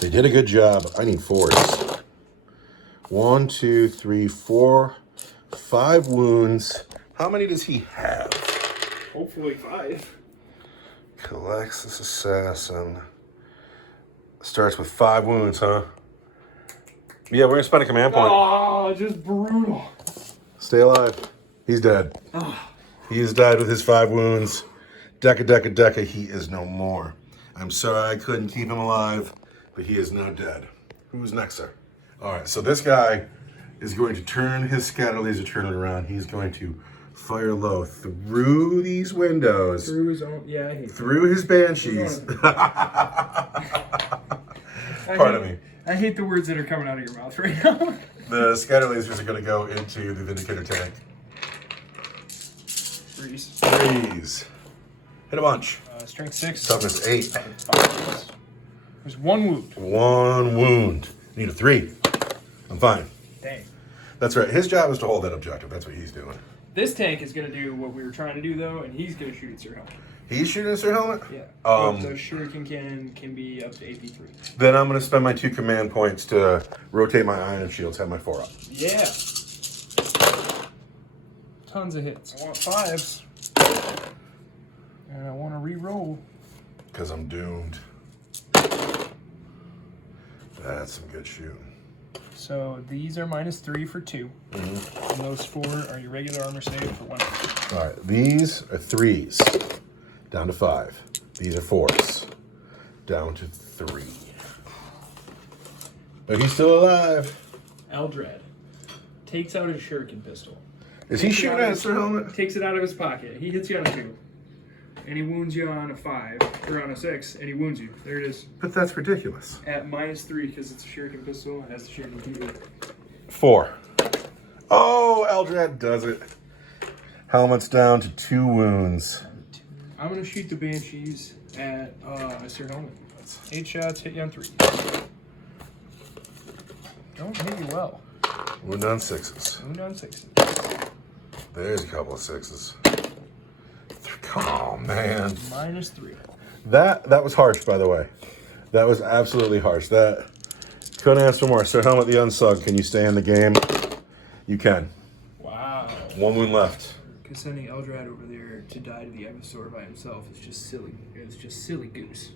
They did a good job. I need 4s. 1, 2, 3, 4, 5 wounds. How many does he have? Hopefully 5. Calexis Assassin. Starts with 5 wounds, huh? Yeah, we're gonna spend a command point. Oh, just brutal. Stay alive. He's dead. He is dead with his 5 wounds. Deca. He is no more. I'm sorry I couldn't keep him alive, but he is now dead. Who's next, sir? All right, so this guy is going to turn his scatter laser, turn it around. He's going to fire low through these windows. Through his own, yeah, I hate Through his banshees. Pardon me. I hate the words that are coming out of your mouth right now. The scatter lasers are going to go into the Vindicator tank. Freeze. Hit a bunch. Strength 6. Toughness 8. 5. There's 1 wound. 1 wound. Need a 3. I'm fine. Dang. That's right. His job is to hold that objective. That's what he's doing. This tank is going to do what we were trying to do, though, and he's going to shoot at Sir Helmet. He's shooting at Sir Helmet? Yeah. The Shuriken cannon can be up to AP3. Then I'm going to spend my 2 command points to rotate my iron shields, have my 4 up. Yeah. Tons of hits. I want 5s. And I want to re-roll. Because I'm doomed. That's some good shooting. So these are -3 for 2. Mm-hmm. And those 4 are your regular armor save for 1. All right, these are 3s. Down to 5. These are 4s. Down to 3. But he's still alive. Eldrad takes out his shuriken pistol. Is he shooting at Sir Helmet? Takes it out of his pocket. He hits you on a 2. And he wounds you on a 5, or on a 6, and he wounds you. There it is. But that's ridiculous. At -3, because it's a shuriken pistol, and has the shuriken TV. 4. Oh, Eldrad does it. Helmet's down to 2 wounds. I'm going to shoot the Banshees at Sir Helmet. 8 shots, hit you on 3. Don't hit you well. Wound on 6s. Wound on 6s. There's a couple of 6s. Come on, man. -3. That was harsh, by the way. That was absolutely harsh. That couldn't ask for more. Sir Helmet the Unsung, can you stay in the game? You can. Wow. 1 wound left. Because sending Eldrad over there to die to the Evosaur by himself is just silly. It's just silly goose.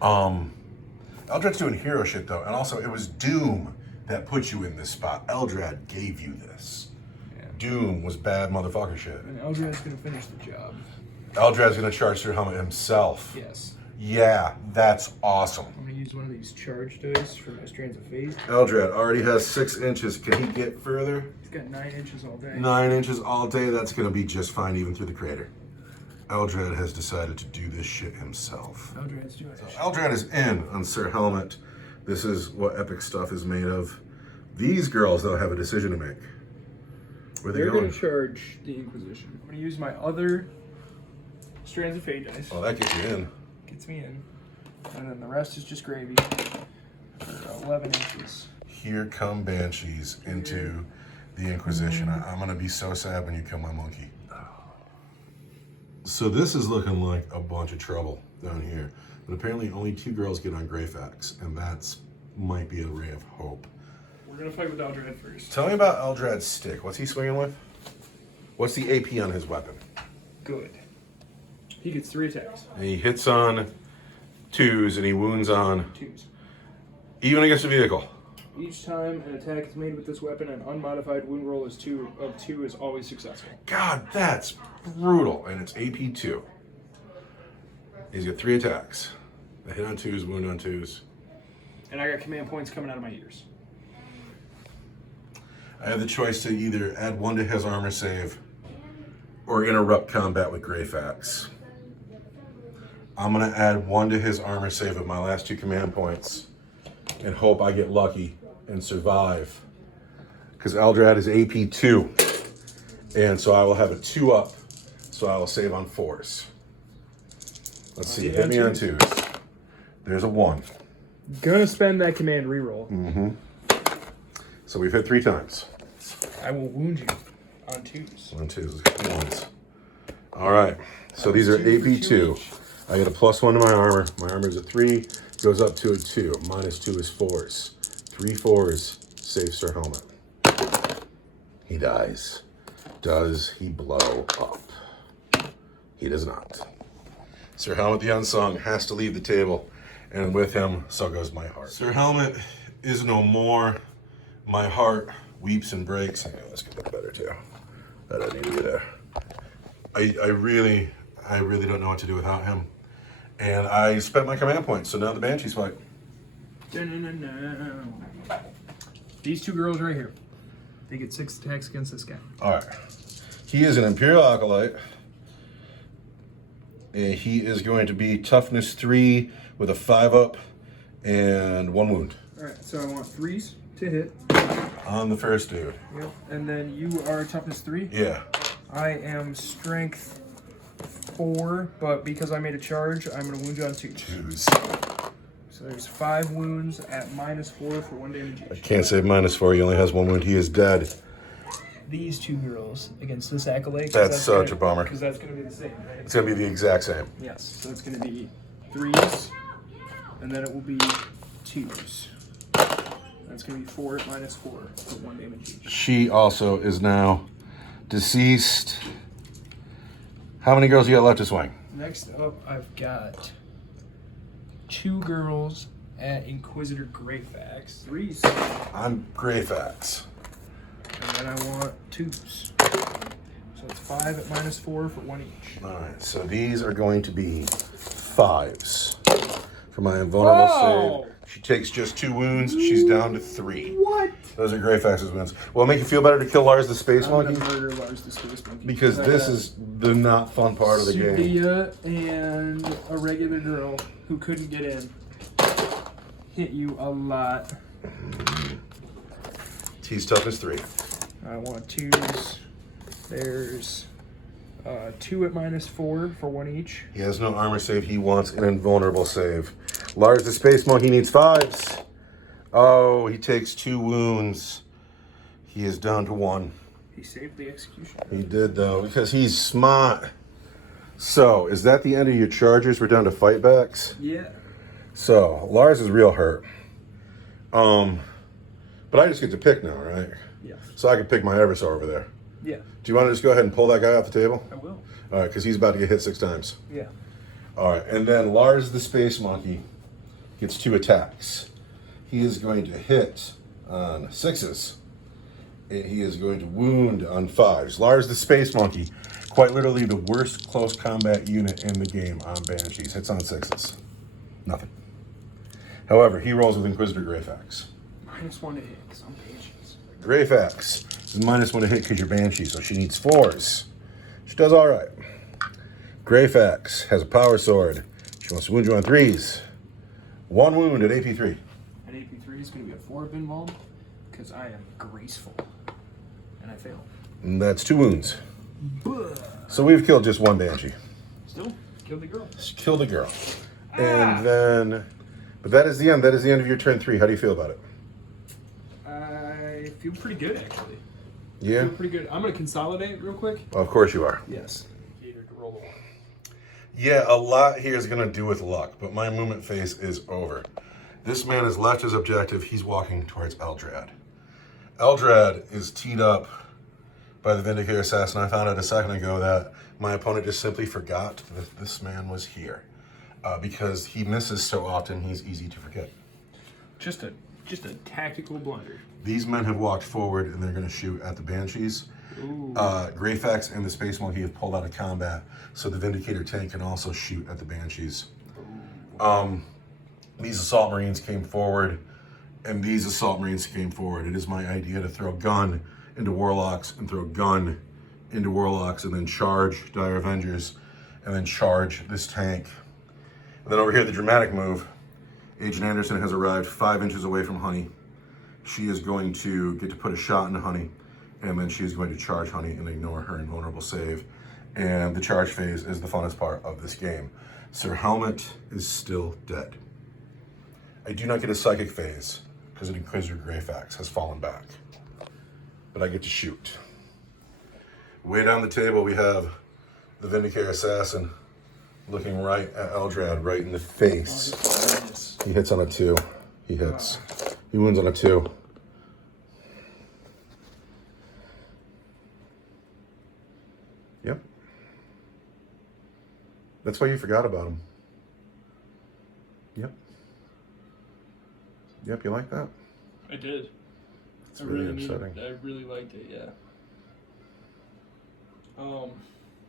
Eldrad's doing hero shit, though. And also, it was Doom that put you in this spot. Eldrad gave you this. Yeah. Doom was bad motherfucker shit. And Eldrad's going to finish the job. Eldrad's going to charge Sir Helmet himself. Yes. Yeah, that's awesome. I'm gonna use one of these charge dice for my Strands of Fate. Eldrad already has 6 inches. Can he get further? He's got 9 inches all day. 9 inches all day. That's going to be just fine even through the crater. Eldrad has decided to do this shit himself. Eldrad's doing it. Eldrad is in on Sir Helmet. This is what epic stuff is made of. These girls, though, have a decision to make. Where they They're going? gonna charge the Inquisition. I'm gonna use my other Strands of Fate dice. Oh, that gets you in. Gets me in. And then the rest is just gravy for 11 inches. Here come Banshees into the Inquisition. I'm going to be so sad when you kill my monkey. So this is looking like a bunch of trouble down here. But apparently only 2 girls get on Greyfax, and that's might be a ray of hope. We're gonna fight with Eldrad first. Tell me about Eldrad's stick. What's he swinging with? What's the AP on his weapon? Good. He gets 3 attacks. And he hits on 2s and he wounds on 2s. even against a vehicle. Each time an attack is made with this weapon, an unmodified wound roll is 2 is always successful. God, that's brutal. And it's AP 2. He's got 3 attacks. A hit on 2s, wound on 2s. And I got command points coming out of my ears. I have the choice to either add 1 to his armor save or interrupt combat with Greyfax. I'm going to add 1 to his armor save with my last 2 command points and hope I get lucky and survive. Because Eldrad is AP 2. And so I will have a 2 up. So I will save on 4s. Let's see. Hit me on 2s. There's a 1. Gonna spend that command reroll. Mm-hmm. So we've hit 3 times. I will wound you on 2s. On 2s, 1s. All right. So these are AP 2. I get a +1 to my armor. My armor is a 3. Goes up to a 2. -2 is 4s. 3 4s. Save Sir Helmet. He dies. Does he blow up? He does not. Sir Helmet the Unsung has to leave the table. And with him, so goes my heart. Sir Helmet is no more. My heart weeps and breaks. Hang on, let's get that better too. That doesn't need to be there. I really don't know what to do without him. And I spent my command points, so now the Banshees fight. These 2 girls right here. They get 6 attacks against this guy. All right. He is an Imperial Acolyte. And he is going to be toughness 3 with a 5 up and 1 wound. All right, so I want 3s to hit. On the first dude. Yep. And then you are toughness 3. Yeah. I am strength 4, but because I made a charge, I'm gonna wound you on 2. 2s. So there's 5 wounds at -4 for 1 damage I each. can't say -4. He only has 1 wound. He is dead. These 2 girls against this acolyte. That's such a bummer. Because that's gonna be the same, right? It's going to be the exact same. Yes. So it's gonna be 3s, and then it will be 2s. That's gonna be 4 at -4 for 1 damage each. She also is now deceased. How many girls you got left to swing? Next up, I've got 2 girls at Inquisitor Greyfax. 3s. I'm Greyfax. And then I want 2s. So it's 5 at -4 for 1 each. All right, so these are going to be 5s for my invulnerable Whoa! save. She takes just 2 wounds. She's down to 3. What? Those are Greyfax's wounds. Will it make you feel better to kill Lars the Space I'm Monkey? gonna murder Lars the Space Monkey. Because this is the not fun part of the game. Sudia and a regular girl who couldn't get in hit you a lot. He's toughness 3. I want 2s. There's 2 at -4 for 1 each. He has no armor save. He wants an invulnerable save. Lars the Space Monkey needs 5s. Oh, he takes 2 wounds. He is down to 1. He saved the execution. He did, though, because he's smart. So, is that the end of your chargers? We're down to fightbacks? Yeah. So, Lars is real hurt. But I just get to pick now, right? Yeah. So I can pick my Eversor over there. Yeah. Do you want to just go ahead and pull that guy off the table? I will. All right, because he's about to get hit 6 times. Yeah. All right, and then Lars the Space Monkey gets 2 attacks. He is going to hit on 6s. And he is going to wound on 5s. Lars the Space Monkey, quite literally the worst close combat unit in the game on Banshees, hits on 6s. Nothing. However, he rolls with Inquisitor Greyfax. -1 to hit, because I'm Banshees. Greyfax is -1 to hit because you're Banshee, so she needs 4s. She does all right. Greyfax has a power sword. She wants to wound you on 3s. 1 wound at AP3. And AP3 is going to be a 4-pin bomb, because I am graceful. And I fail. And that's 2 wounds. So we've killed just 1 Banshee. Still, kill the girl. Just killed a girl. And then, but that is the end. That is the end of your turn 3. How do you feel about it? I feel pretty good, actually. Yeah? I feel pretty good. I'm going to consolidate real quick. Well, of course you are. Yes. To roll the 1. Yeah, a lot here is going to do with luck, but my movement phase is over. This man has left his objective. He's walking towards Eldrad. Eldrad is teed up by the Vindicator Assassin. I found out a second ago that my opponent just simply forgot that this man was here. Because he misses so often, he's easy to forget. Just a tactical blunder. These men have walked forward, and they're going to shoot at the Banshees. Greyfax and the Space Monkey have pulled out of combat, so the Vindicator tank can also shoot at the Banshees. These Assault Marines came forward, and these Assault Marines came forward. It is my idea to throw gun into Warlocks and throw gun into Warlocks and then charge Dire Avengers and then charge this tank. And then over here, the dramatic move. Agent Anderson has arrived 5 inches away from Honey. She is going to get to put a shot into Honey, and then she is going to charge Honey and ignore her invulnerable save. And the charge phase is the funnest part of this game. Sir Helmet is still dead. I do not get a psychic phase because an Inquisitor Greyfax has fallen back. But I get to shoot. Way down the table, we have the Vindicator Assassin looking right at Eldrad, right in the face. He hits on a 2. He hits. He wounds on a 2. Yep. That's why you forgot about him. Yep. Yep, you like that? I did. It's really upsetting. I really liked it, yeah.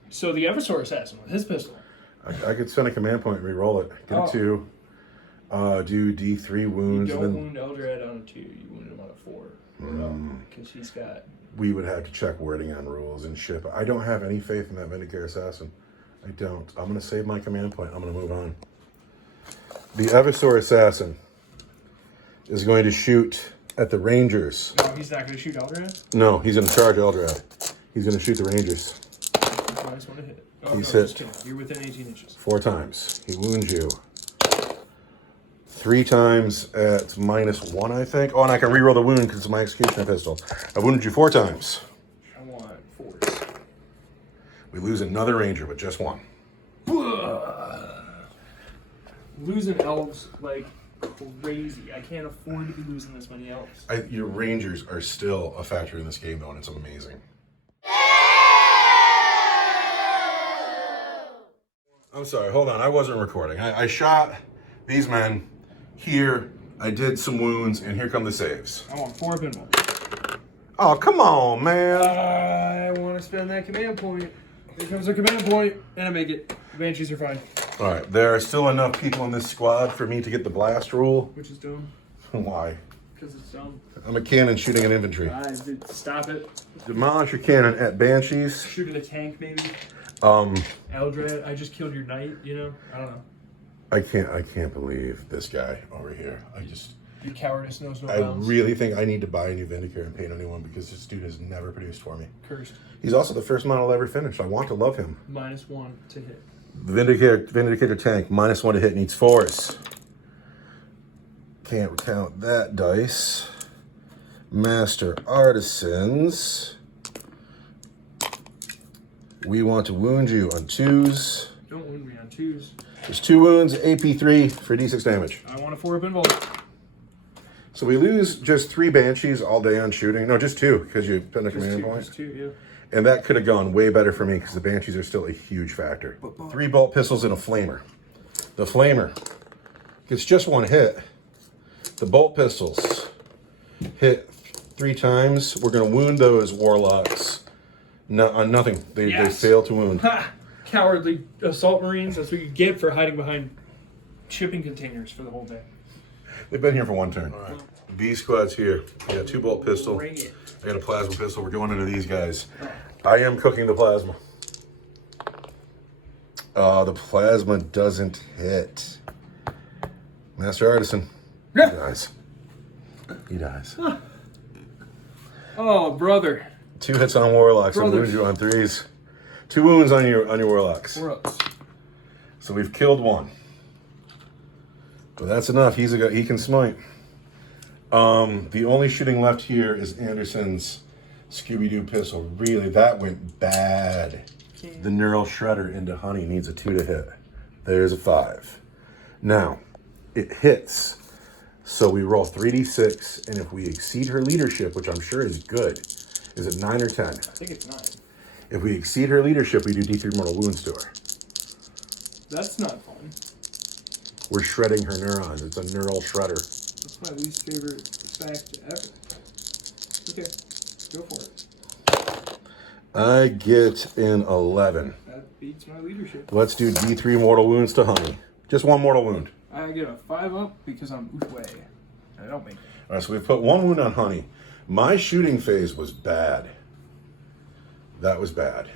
So the Eversor Assassin with his pistol. I could spend a command point and re-roll it. Get a 2. Do D3 wounds. You don't and then wound Eldrad on a 2. You wound him on a 4. Because he's got... We would have to check wording on rules and ship. I don't have any faith in that Vindicator Assassin. I don't. I'm going to save my command point. I'm going to move on. The Eversor Assassin is going to shoot at the Rangers. No, he's not going to shoot Eldrad? No, he's going to charge Eldrad. He's going to shoot the Rangers. Nice one to hit. Oh, He's no, hit. just 2. You're within 18 inches. 4 times. He wounds you. 3 times at -1, I think. Oh, and I can reroll the wound because it's my executioner pistol. I wounded you 4 times. I want 4s. We lose another Ranger, but just 1. Losing elves like crazy. I can't afford to be losing this many elves. Your Rangers are still a factor in this game, though, and it's amazing. I'm sorry, hold on. I wasn't recording. I shot these men here. I did some wounds, and here come the saves. I want 4 pinballs. Oh, come on, man. I want to spend that command point. Here comes a command point, and I make it. The Banshees are fine. All right, there are still enough people in this squad for me to get the blast rule. Which is dumb. Why? Because it's dumb. I'm a cannon shooting at infantry. Stop it. Demolish your cannon at Banshees. Shoot at a tank, maybe. Eldrad, I just killed your knight, you know? I don't know. I can't believe this guy over here. Your cowardice knows no I bounds. really think I need to buy a new Vindicator and paint a new one because this dude has never produced for me. Cursed. He's also the first model ever finished. I want to love him. -1 to hit. The Vindicator tank, -1 to hit, needs 4s. Can't count that dice. Master Artisans. We want to wound you on 2s. Don't wound me on 2s. There's 2 wounds, AP3 for D6 damage. I want a 4-up involved. So we lose just 3 Banshees all day on shooting. No, just 2 because you put a command point. Just 2, yeah. And that could have gone way better for me because the Banshees are still a huge factor. 3 bolt pistols and a flamer. The flamer gets just 1 hit. The bolt pistols hit 3 times. We're going to wound those Warlocks. On nothing. They fail to wound. Ha! Cowardly assault marines. That's what you get for hiding behind shipping containers for the whole day. They've been here for one turn. All right. B squad's here. I got a 2-bolt pistol. Bring it. I got a plasma pistol. We're going into these guys. I am cooking the plasma. The plasma doesn't hit. Master Artisan. Yeah. He dies. He dies. Oh, brother. 2 hits on warlocks and Brothers. wounds you on 3s. 2 wounds on your warlocks. We're ups. So we've killed 1. But that's enough. He can smite. The only shooting left here is Anderson's Scooby-Doo pistol. Really, that went bad. The neural shredder into Honey needs a 2 to hit. There's a 5. Now, it hits. So we roll 3d6, and if we exceed her leadership, which I'm sure is good, is it 9 or 10? I think it's 9. If we exceed her leadership, we do D3 mortal wounds to her. That's not fun. We're shredding her neurons. It's a neural shredder. That's my least favorite fact ever. Okay, go for it. I get an 11. That beats my leadership. Let's do D3 mortal wounds to Honey. Just 1 mortal wound. I get a 5 up because I'm Ulthwe. I don't make it. All right, so we've put 1 wound on Honey. My shooting phase was bad. That was bad.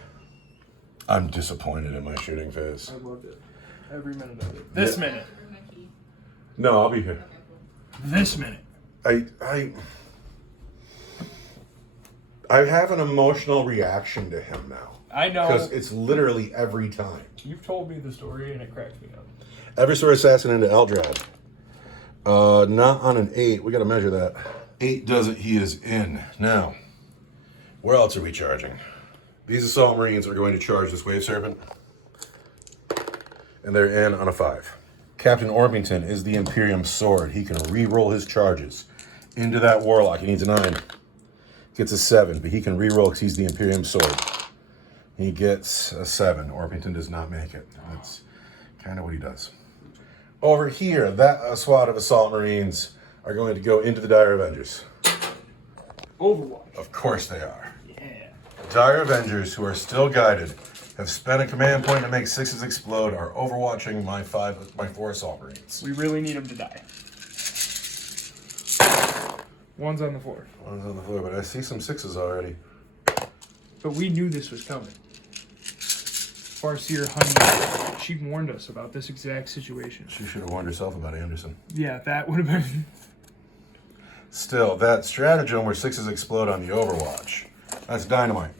I'm disappointed in my shooting phase. I loved it. Every minute of it. This minute. No, I'll be here. This minute. I have an emotional reaction to him now. I know. Because it's literally every time. You've told me the story and it cracked me up. Eversor Assassin into Eldrad. Not on an 8. We got to measure that. 8 does it. He is in. Now, where else are we charging? These Assault Marines are going to charge this Wave Serpent. And they're in on a 5. Captain Orpington is the Imperium sword. He can re-roll his charges into that Warlock. He needs a 9. Gets a 7, but he can re-roll because he's the Imperium sword. He gets a 7. Orpington does not make it. That's kind of what he does. Over here, that squad of Assault Marines are going to go into the Dire Avengers. Overwatch. Of course they are. Yeah. Dire Avengers, who are still guided, have spent a command point to make 6s explode, are overwatching my 4 Assault Marines. We really need him to die. One's on the floor. One's on the floor, but I see some 6s already. But we knew this was coming. Farseer Honey, she warned us about this exact situation. She should have warned herself about Anderson. Yeah, that would have been... Still, that stratagem where 6s explode on the Overwatch, that's dynamite.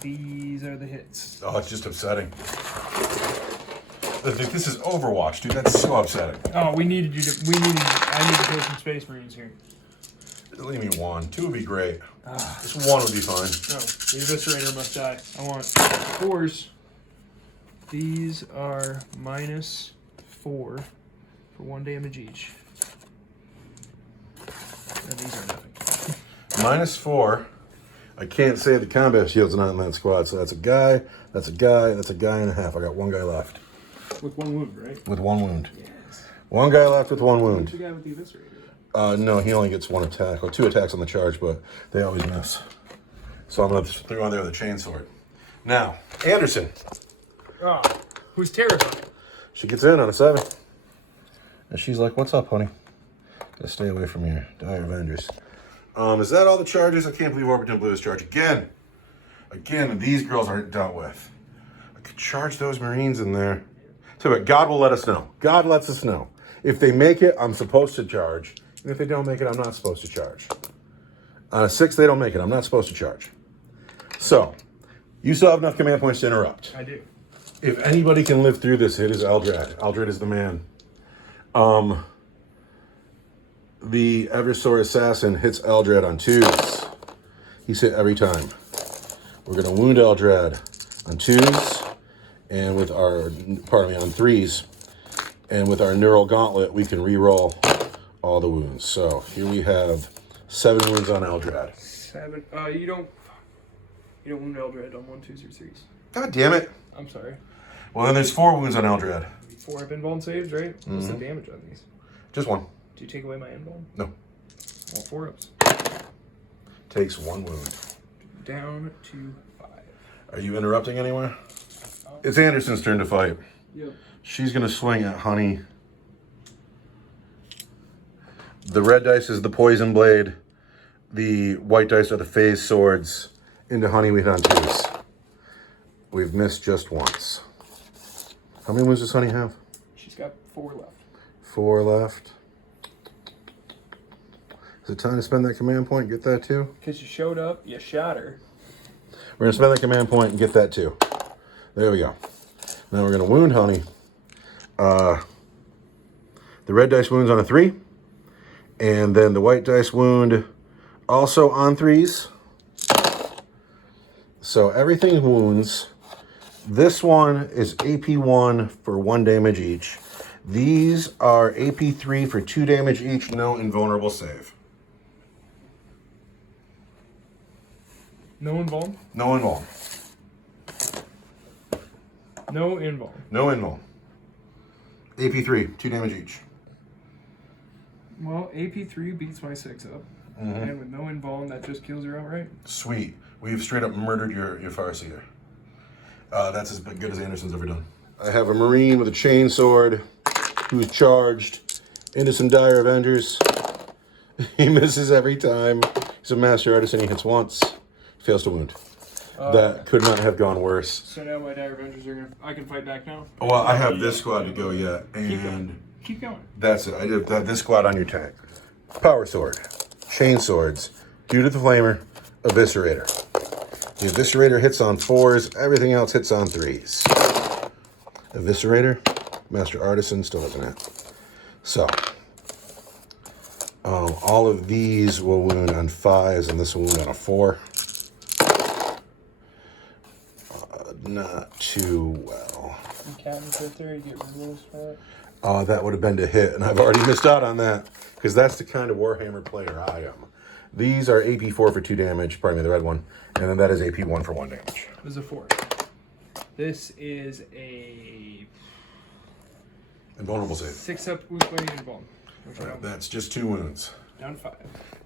These are the hits. Oh, it's just upsetting. This is Overwatch, dude. That's so upsetting. Oh, I need to kill some Space Marines here. Leave me 1. 2 would be great. Just 1 would be fine. No, the Eviscerator must die. I want 4s. These are -4 for 1 damage each. And these are nothing. -4. I can't say the combat shield's not in that squad, so that's a guy, that's a guy, that's a guy and a half. I got 1 guy left. With 1 wound, right? With 1 wound. Yes. 1 guy left with 1 wound. The guy with the Eviscerator. No, he only gets 1 attack. Well, 2 attacks on the charge, but they always miss. So I'm going to throw on there with a chainsword. Now, Anderson. Oh, who's terrified. She gets in on a 7. And she's like, what's up, honey? Gotta stay away from your Dire Avengers. Is that all the charges? I can't believe Orpington blew his charge. Again, these girls aren't dealt with. I could charge those Marines in there. Tell you what, God will let us know. God lets us know. If they make it, I'm supposed to charge. And if they don't make it, I'm not supposed to charge. On a 6, they don't make it. I'm not supposed to charge. So, you still have enough command points to interrupt. I do. If anybody can live through this, it is Eldrad. Eldrad is the man. The Eversor Assassin hits Eldrad on 2s. He's hit every time. We're going to wound Eldrad on 2s, and with our, on 3s. And with our Neural Gauntlet, we can re-roll all the wounds. So here we have 7 wounds on Eldrad. 7. You don't wound Eldred on 1, 2s, or 3s. God damn it. I'm sorry. Well, then there's 4 wounds on Eldrad. 4 have invuln saves, right? What's the damage on these? Just 1. Do you take away my invuln? No. I want 4 ups. Takes 1 wound. Down to 5. Are you interrupting anywhere? It's Anderson's turn to fight. Yep. She's going to swing at Honey The red dice is the poison blade. The white dice are the phase swords. Into honey we hit on 2s. We've missed just once. How many wounds does Honey have? She's got 4 left. 4 left. Is it time to spend that command point? Get that too? Because you showed up, you shot her. We're going to spend that command point and get that too. There we go. Now we're going to wound Honey. The red dice wounds on a 3. And then the white dice wound also on 3s. So everything wounds. This one is AP1 for 1 damage each. These are AP3 for 2 damage each. No invulnerable save. No invuln? No invuln. No invuln. No invuln. AP3, 2 damage each. Well, AP3 beats my 6 up. And with no invuln, that just kills her outright. Sweet. We've straight up murdered your Farseer. That's as good as Anderson's ever done. I have a Marine with a chainsword who's charged into some Dire Avengers. He misses every time. He's a Master Artisan. He hits once. Fails to wound. That could not have gone worse. So now my Dire Avengers are gonna. I can fight back now. Well, I have this squad to go yet, and Keep going. that's it. I did this squad on your tank. Power sword, chain swords, due to the flamer, eviscerator. The eviscerator hits on 4s. Everything else hits on 3s. Eviscerator, Master Artisan still doesn't hit. So all of these will wound on 5s, and this will wound on a 4. Not too well. Captain's right there, you get rules for it. That would have been to hit, and I've already missed out on that because that's the kind of Warhammer player I am. These are AP4 for 2 damage, pardon me, the red one, and then that is AP1 for 1 damage. This is a 4. This is a Invulnerable save. 6 up with my invuln. Right, that's just 2 wounds. Down 5.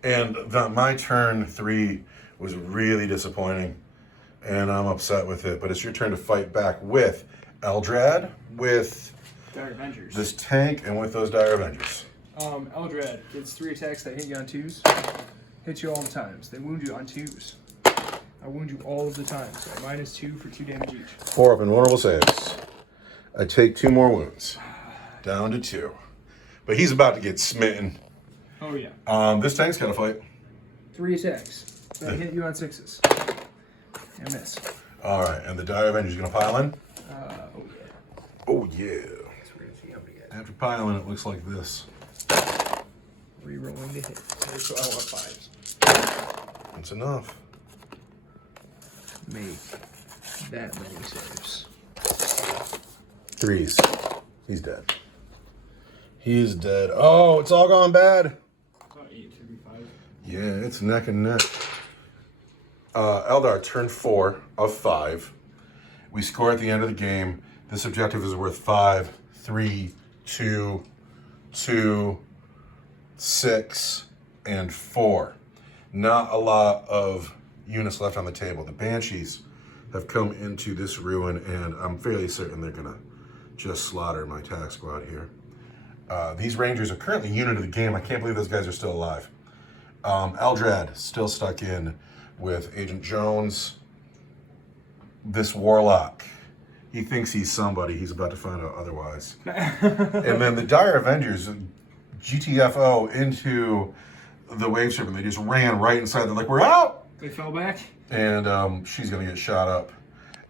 And my turn 3 was really disappointing, and I'm upset with it, but it's your turn to fight back with Eldrad, with Dire Avengers. this tank, and with those Dire Avengers. Eldrad gets 3 attacks that hit you on 2s. Hit you all the times. They wound you on 2s. I wound you all of the time, so -2 for 2 damage each. 4 up invulnerable saves. I take 2 more wounds. Down to 2. But he's about to get smitten. Oh yeah. This tank's got to fight. 3 attacks that hit you on 6s. And miss. All right, and the Dire Avenger's going to pile in? Oh yeah. Oh, yeah. So we're gonna see how many get. After piling, it looks like this. Rerolling the hit. So I want 5s. That's enough. Make that many saves. 3s. He's dead. He's dead. Oh, it's all gone bad. About 8 to be 5. Yeah, it's neck and neck. Eldar, turn 4 of 5. We score at the end of the game. This objective is worth 5, 3, 2, 2, 6, and 4. Not a lot of units left on the table. The Banshees have come into this ruin, and I'm fairly certain they're going to just slaughter my attack squad here. These Rangers are currently unit of the game. I can't believe those guys are still alive. Eldrad still stuck in with Agent Jones. This Warlock, he thinks he's somebody. He's about to find out otherwise. And then the Dire Avengers, GTFO into the Wave Serpent. They just ran right inside. They're like, we're out! They fell back. And she's going to get shot up.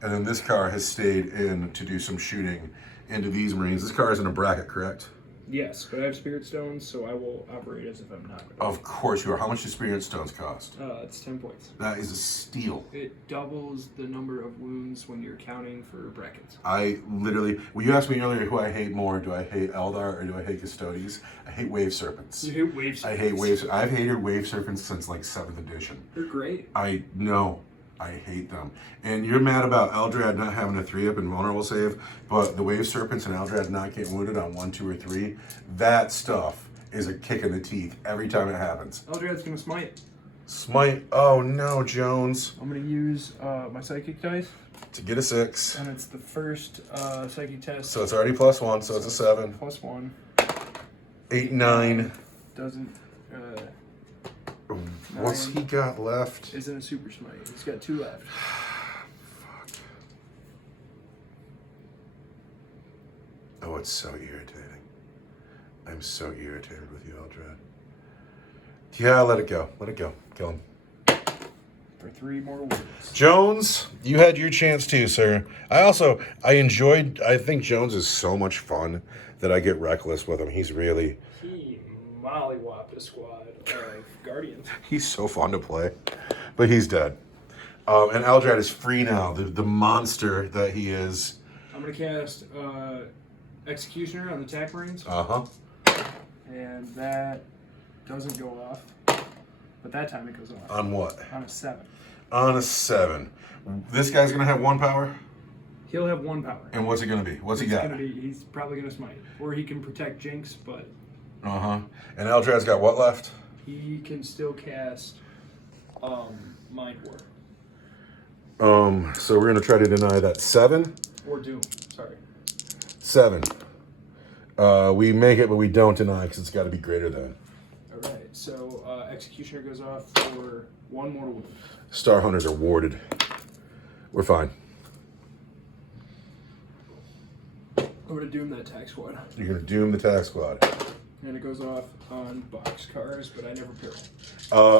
And then this car has stayed in to do some shooting into these Marines. This car is in a bracket, correct? Yes, but I have Spirit Stones, so I will operate as if I'm not. Of course you are. How much do Spirit Stones cost? It's 10 points. That is a steal. It doubles the number of wounds when you're counting for brackets. I literally, well, you asked me earlier who I hate more. Do I hate Eldar or do I hate Custodes? I hate Wave Serpents. You hate Wave Serpents? I hate Wave Serpents. I've hated Wave Serpents since like 7th edition. They're great. I know. I hate them. And you're mad about Eldrad not having a 3-up and vulnerable save, but the Wave Serpents and Eldrad not getting wounded on 1, 2, or 3, that stuff is a kick in the teeth every time it happens. Eldrad's gonna smite. Smite. Oh no, Jones. I'm gonna use my Psychic dice. To get a 6. And it's the first Psychic test. So it's already +1, so it's a 7. +1. 8, 9. Doesn't. What's he got left? Isn't a super smite. He's got 2 left. Fuck. Oh, it's so irritating. I'm so irritated with you, Eldred. Yeah, let it go. Let it go. Kill him. For 3 more wounds. Jones, you had your chance too, sir. I think Jones is so much fun that I get reckless with him. He mollywopped a squad of Guardians. He's so fun to play. But he's dead. And Eldred is free now, the monster that he is. I'm going to cast Executioner on the attack marines. Uh-huh. And that doesn't go off. But that time it goes off. On what? On a 7. On a 7. This guy's going to have 1 power? He'll have 1 power. And what's it going to be? What's he got? He's probably going to smite. Or he can protect Jinx, but... Uh-huh. And Eldred's got what left? He can still cast Mind War. So we're going to try to deny that. 7? Or Doom, sorry. 7. We make it, but we don't deny because it's got to be greater than. Alright, so Executioner goes off for 1 mortal wound. Star Hunters are warded. We're fine. I'm going to Doom that attack squad. You're going to doom the tax squad. And it goes off on boxcars, but I never peril.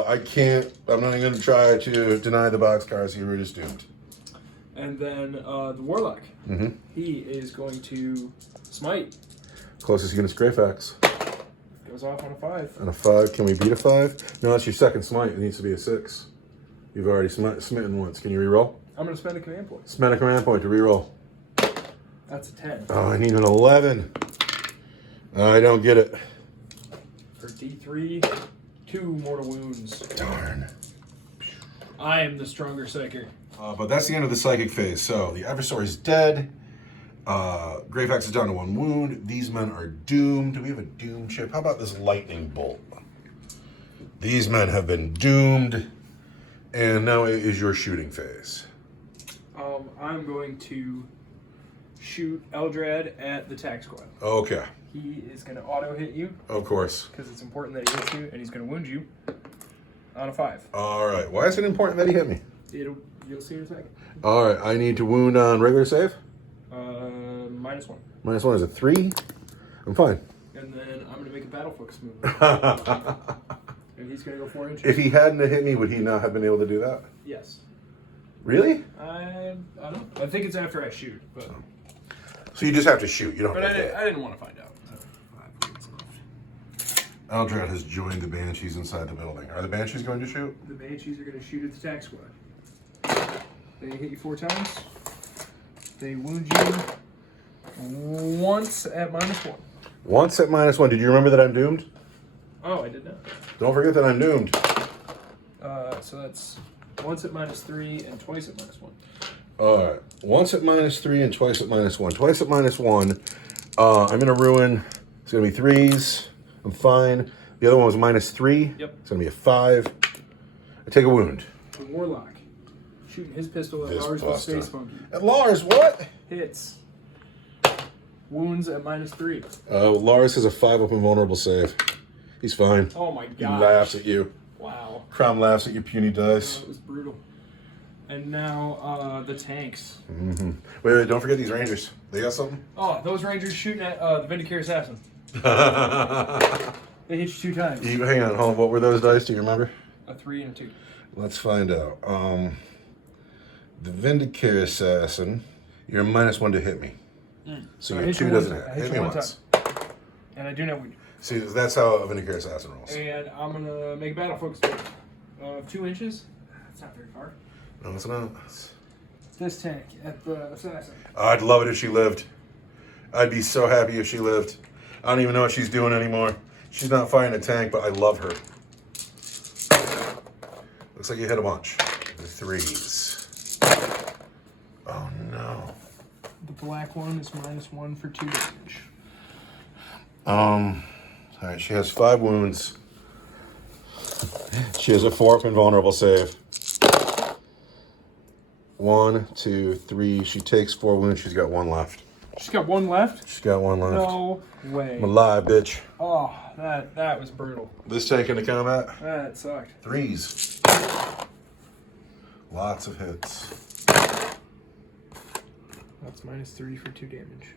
I can't. I'm not even going to try to deny the boxcars. You were just doomed. And then the Warlock. Mm-hmm. He is going to smite. Closest unit's Greyfax. Goes off on a 5. On a 5. Can we beat a 5? No, that's your second smite. It needs to be a 6. You've already smitten once. Can you reroll? I'm going to spend a command point. Spend a command point to reroll. That's a 10. Oh, I need an 11. I don't get it. For D3, 2 mortal wounds. Darn. I am the stronger psyker. But that's the end of the psychic phase. So the adversary is dead. Greyfax is down to 1 wound. These men are doomed. Do we have a doom chip? How about this lightning bolt? These men have been doomed. And now it is your shooting phase. I'm going to shoot Eldred at the tax squad. Okay. He is going to auto hit you. Of course. Because it's important that he hits you, and he's going to wound you on a 5. All right. Why is it important that he hit me? You'll see in a second. All right. I need to wound on regular save? -1. -1 is a 3. I'm fine. And then I'm going to make a battle focus move. And he's going to go 4 inches. If he hadn't hit me, would he not have been able to do that? Yes. Really? I don't know. I think it's after I shoot, but... So you just have to shoot. You don't But have to I didn't want to find out. Eldred has joined the Banshees inside the building. Are the Banshees going to shoot? The Banshees are going to shoot at the tax squad. They hit you 4 times. They wound you once at -1. Once at -1. Did you remember that I'm doomed? Oh, I did not. Don't forget that I'm doomed. So that's once at -3 and twice at -1. All right. Once at -3 and twice at -1. Twice at -1. I'm going to ruin. It's going to be 3s. I'm fine. The other one was -3. Yep. It's going to be a 5. I take a wound. The Warlock shooting his pistol at This Lars with buster. Space Monkey. At Lars, what? Hits. Wounds at -3. Lars has a 5 up invulnerable save. He's fine. Oh my He god. laughs at you. Wow. Crom laughs at your puny dice. That was brutal. And now the tanks. Mm-hmm. Wait, don't forget these Rangers. They got something? Oh, those Rangers shooting at the Vindicare Assassin. They hit you 2 times. Hang on, hold on. What were those dice? Do you remember? A 3 and a 2. Let's find out. The Vindicare Assassin, you're a -1 to hit me. So I your hit 2 you doesn't one hit. time. I Hit hit me you one once. And I do not wound. See, that's how a Vindicare Assassin rolls. And I'm going to make a battle focus of 2 inches. That's not very far. No, it's not. This tank at the assassin. I'd love it if she lived. I'd be so happy if she lived. I don't even know what she's doing anymore. She's not fighting a tank, but I love her. Looks like you hit a bunch. The 3s. Oh no. The black one is -1 for 2 damage. Alright, she has 5 wounds. She has a 4 up invulnerable save. 1, 2, 3. She takes 4 wounds. She's got 1 left. Just got one left? Just got one left. No way. I'm alive, bitch. Oh, that was brutal. This tank into combat? That sucked. 3s. Lots of hits. That's -3 for 2 damage.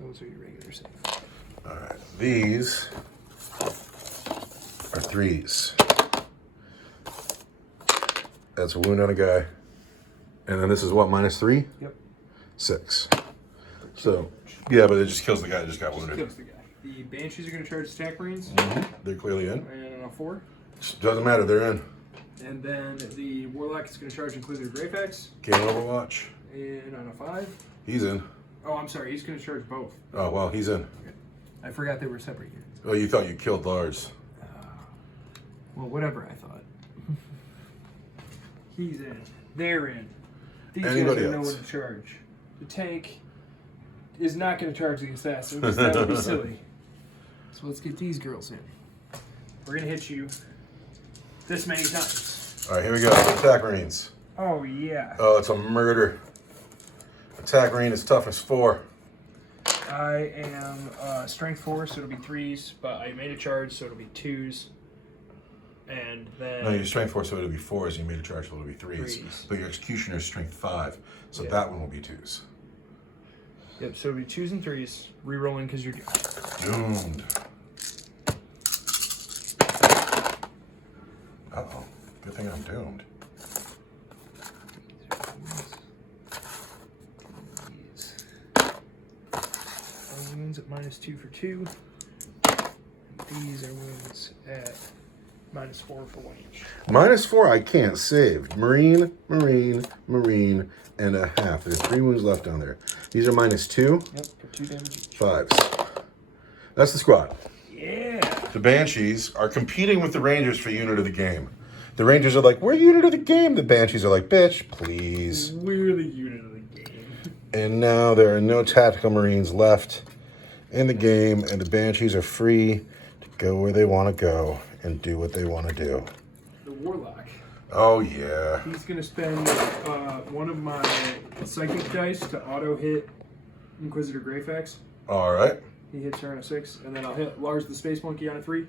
Those are your regular saves. Alright, these are 3s. That's a wound on a guy. And then this is what, -3? Yep. 6. So, yeah, but it just kills the guy that just got wounded. Kills the guy. The Banshees are going to charge attack marines. They're clearly in. And on a 4. Doesn't matter, they're in. And then the Warlock is going to charge Inquisitor Greyfax. Game Overwatch. And on a 5. He's in. Oh, I'm sorry. He's going to charge both. Oh, well, he's in. Okay. I forgot they were separate units. Oh, you thought you killed Lars. Well, whatever I thought. He's in. They're in. These Anybody guys are else? nowhere to charge. The tank is not going to charge the assassin because that would be silly. So let's get these girls in. We're going to hit you this many times. All right, here we go. Attack Marines. Oh, yeah. Oh, it's a murder. Attack Marine is toughness 4. I am strength 4, so it'll be 3s, but I made a charge, so it'll be 2s. And then... No, your strength 4, so it'll be 4s. You made a charge, so it'll be 3s. 3s. But your executioner is strength 5, so Yeah. that one will be 2s. Yep, so it'll be 2s and 3s. Rerolling because you're Doomed. Uh-oh. Good thing I'm doomed. Wounds at -2 for 2. These are wounds at -4 for 1 each. -4, I can't save. Marine, Marine, Marine, and a half. There's 3 wounds left down there. These are -2. Yep, for 2 damage each. 5s. That's the squad. Yeah. The Banshees are competing with the Rangers for unit of the game. The Rangers are like, we're unit of the game. The Banshees are like, bitch, please. We're the unit of the game. And now there are no tactical Marines left in the game, and the Banshees are free to go where they want to go and do what they want to do. The Warlock. Oh, yeah. He's going to spend one of my psychic dice to auto-hit Inquisitor Greyfax. All right. He hits her on a 6, and then I'll hit Lars the Space Monkey on a 3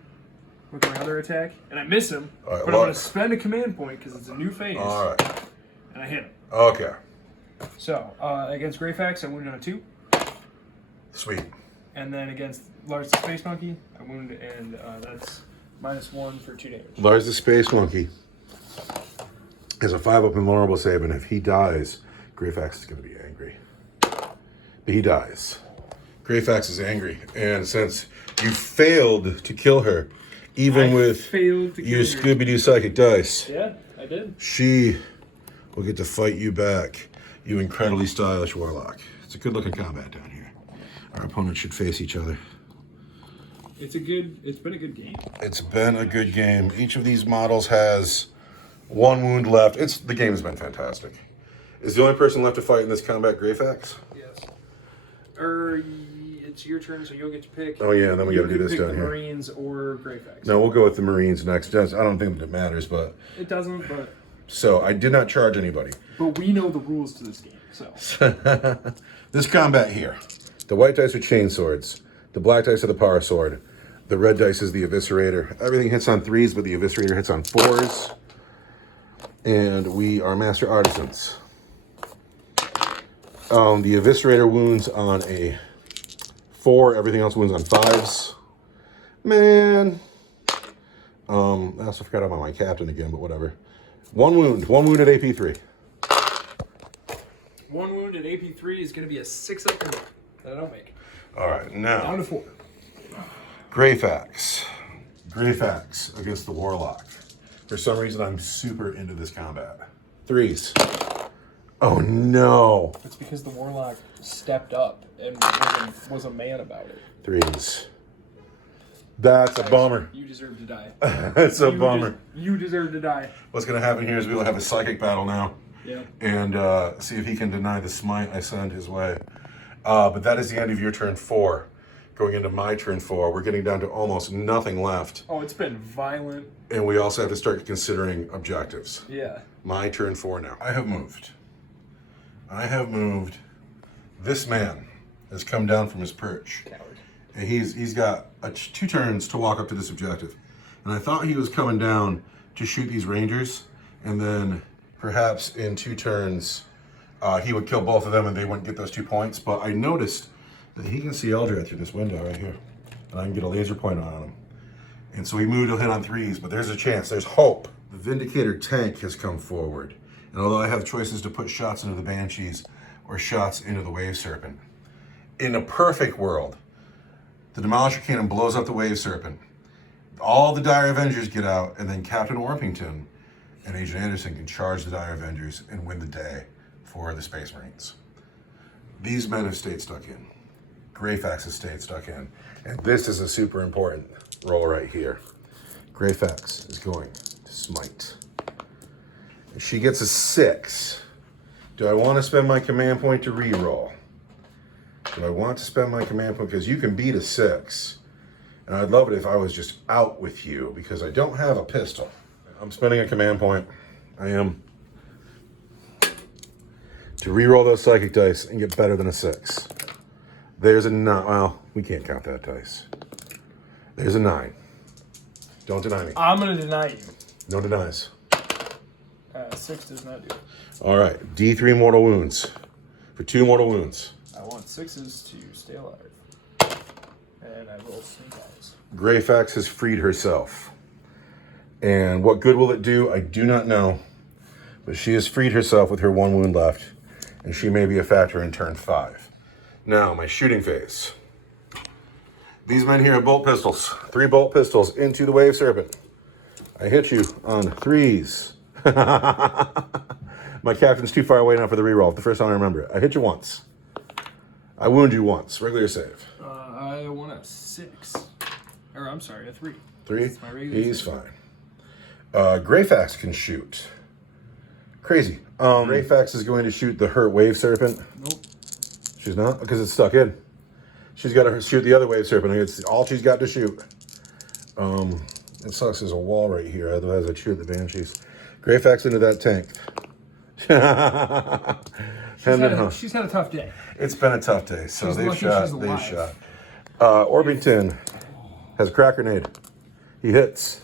with my other attack. And I miss him, All right, but I'm going to spend a command point because it's a new phase. All right. And I hit him. Okay. So, against Greyfax, I wound on a 2. Sweet. And then against Lars the Space Monkey, I wound, and that's -1 for 2 damage. Lars the Space Monkey has a 5-up invulnerable save, and if he dies, Greyfax is going to be angry. But he dies. Greyfax is angry, and since you failed to kill her, even with failed to kill your her. Scooby-Doo psychic dice, Yeah, I did. she will get to fight you back, you incredibly stylish warlock. It's a good-looking combat down here. Our opponents should face each other. It's been a good game. It's been a good game. Each of these models has 1 wound left. The game has been fantastic. Is the only person left to fight in this combat Greyfax? Yes. It's your turn, so you'll get to pick. Oh yeah, then we got to do this pick down the here. Marines or Greyfax. No, we'll go with the Marines next. I don't think that it matters, but It doesn't, but so I did not charge anybody. we know the rules to this game, so. This combat here, the white dice are chain swords, the black dice are the power sword, the red dice is the eviscerator. Everything hits on 3s, but the eviscerator hits on 4s, and we are master artisans. The eviscerator wounds on a 4, everything else wounds on 5s. Man. I also forgot about my captain again, but whatever. 1 wound at AP3. 1 wound at AP3 is going to be a 6-up that I don't make. All right, now. Down to 4. Greyfax. Greyfax against the Warlock. For some reason, I'm super into this combat. 3s. Oh, no. It's because the Warlock stepped up and was a man about it. 3s. That's a bummer. You deserve to die. That's a bummer. You deserve to die. What's going to happen here is we'll have a psychic battle now. Yeah. And see if he can deny the smite I send his way. But that is the end of your turn 4. Going into my turn 4, we're getting down to almost nothing left. Oh, it's been violent. And we also have to start considering objectives. Yeah. My turn 4 now. I have moved. I have moved. This man has come down from his perch. Coward. And he's got 2 turns to walk up to this objective. And I thought he was coming down to shoot these rangers, and then perhaps in 2 turns he would kill both of them and they wouldn't get those 2 points. But I noticed that he can see Eldar through this window right here, and I can get a laser point on him. And so he moved to hit on 3s, but there's a chance, there's hope. The Vindicator tank has come forward, and although I have choices to put shots into the Banshees or shots into the Wave Serpent, in a perfect world, the Demolisher Cannon blows up the Wave Serpent, all the Dire Avengers get out, and then Captain Orpington and Agent Anderson can charge the Dire Avengers and win the day for the Space Marines. These men have stayed stuck in. Greyfax has stayed stuck in. And this is a super important roll right here. Greyfax is going to smite. And she gets a 6. Do I want to spend my command point to re-roll? Do I want to spend my command point? Because you can beat a 6. And I'd love it if I was just out with you, because I don't have a pistol. I'm spending a command point. I am. To re-roll those psychic dice and get better than a 6. There's a 9. Well, we can't count that dice. There's a 9. Don't deny me. I'm going to deny you. No denies. 6 does not do it. All right. D3 mortal wounds. For 2 mortal wounds. I want 6s to stay alive. And I roll snake eyes. Greyfax has freed herself. And what good will it do? I do not know. But she has freed herself with her 1 wound left. And she may be a factor in turn 5. Now, my shooting phase. These men here have bolt pistols. 3 bolt pistols into the Wave Serpent. I hit you on 3s. My captain's too far away now for the reroll. The first time I remember it. I hit you once. I wound you once. Regular save. I want a 6. Or, I'm sorry, a 3. 3? That's my regular He's save. fine. Greyfax can shoot. Crazy. Greyfax is going to shoot the hurt Wave Serpent. Nope. She's not? Because it's stuck in. She's got to shoot the other Wave Serpent. It's all she's got to shoot. It sucks. There's a wall right here. Otherwise, I'd shoot the Banshees. Greyfax into that tank. She's had a tough day. It's been a tough day. So She's they've lucky shot. she's They've alive. shot. Orpington has a crack grenade. He hits.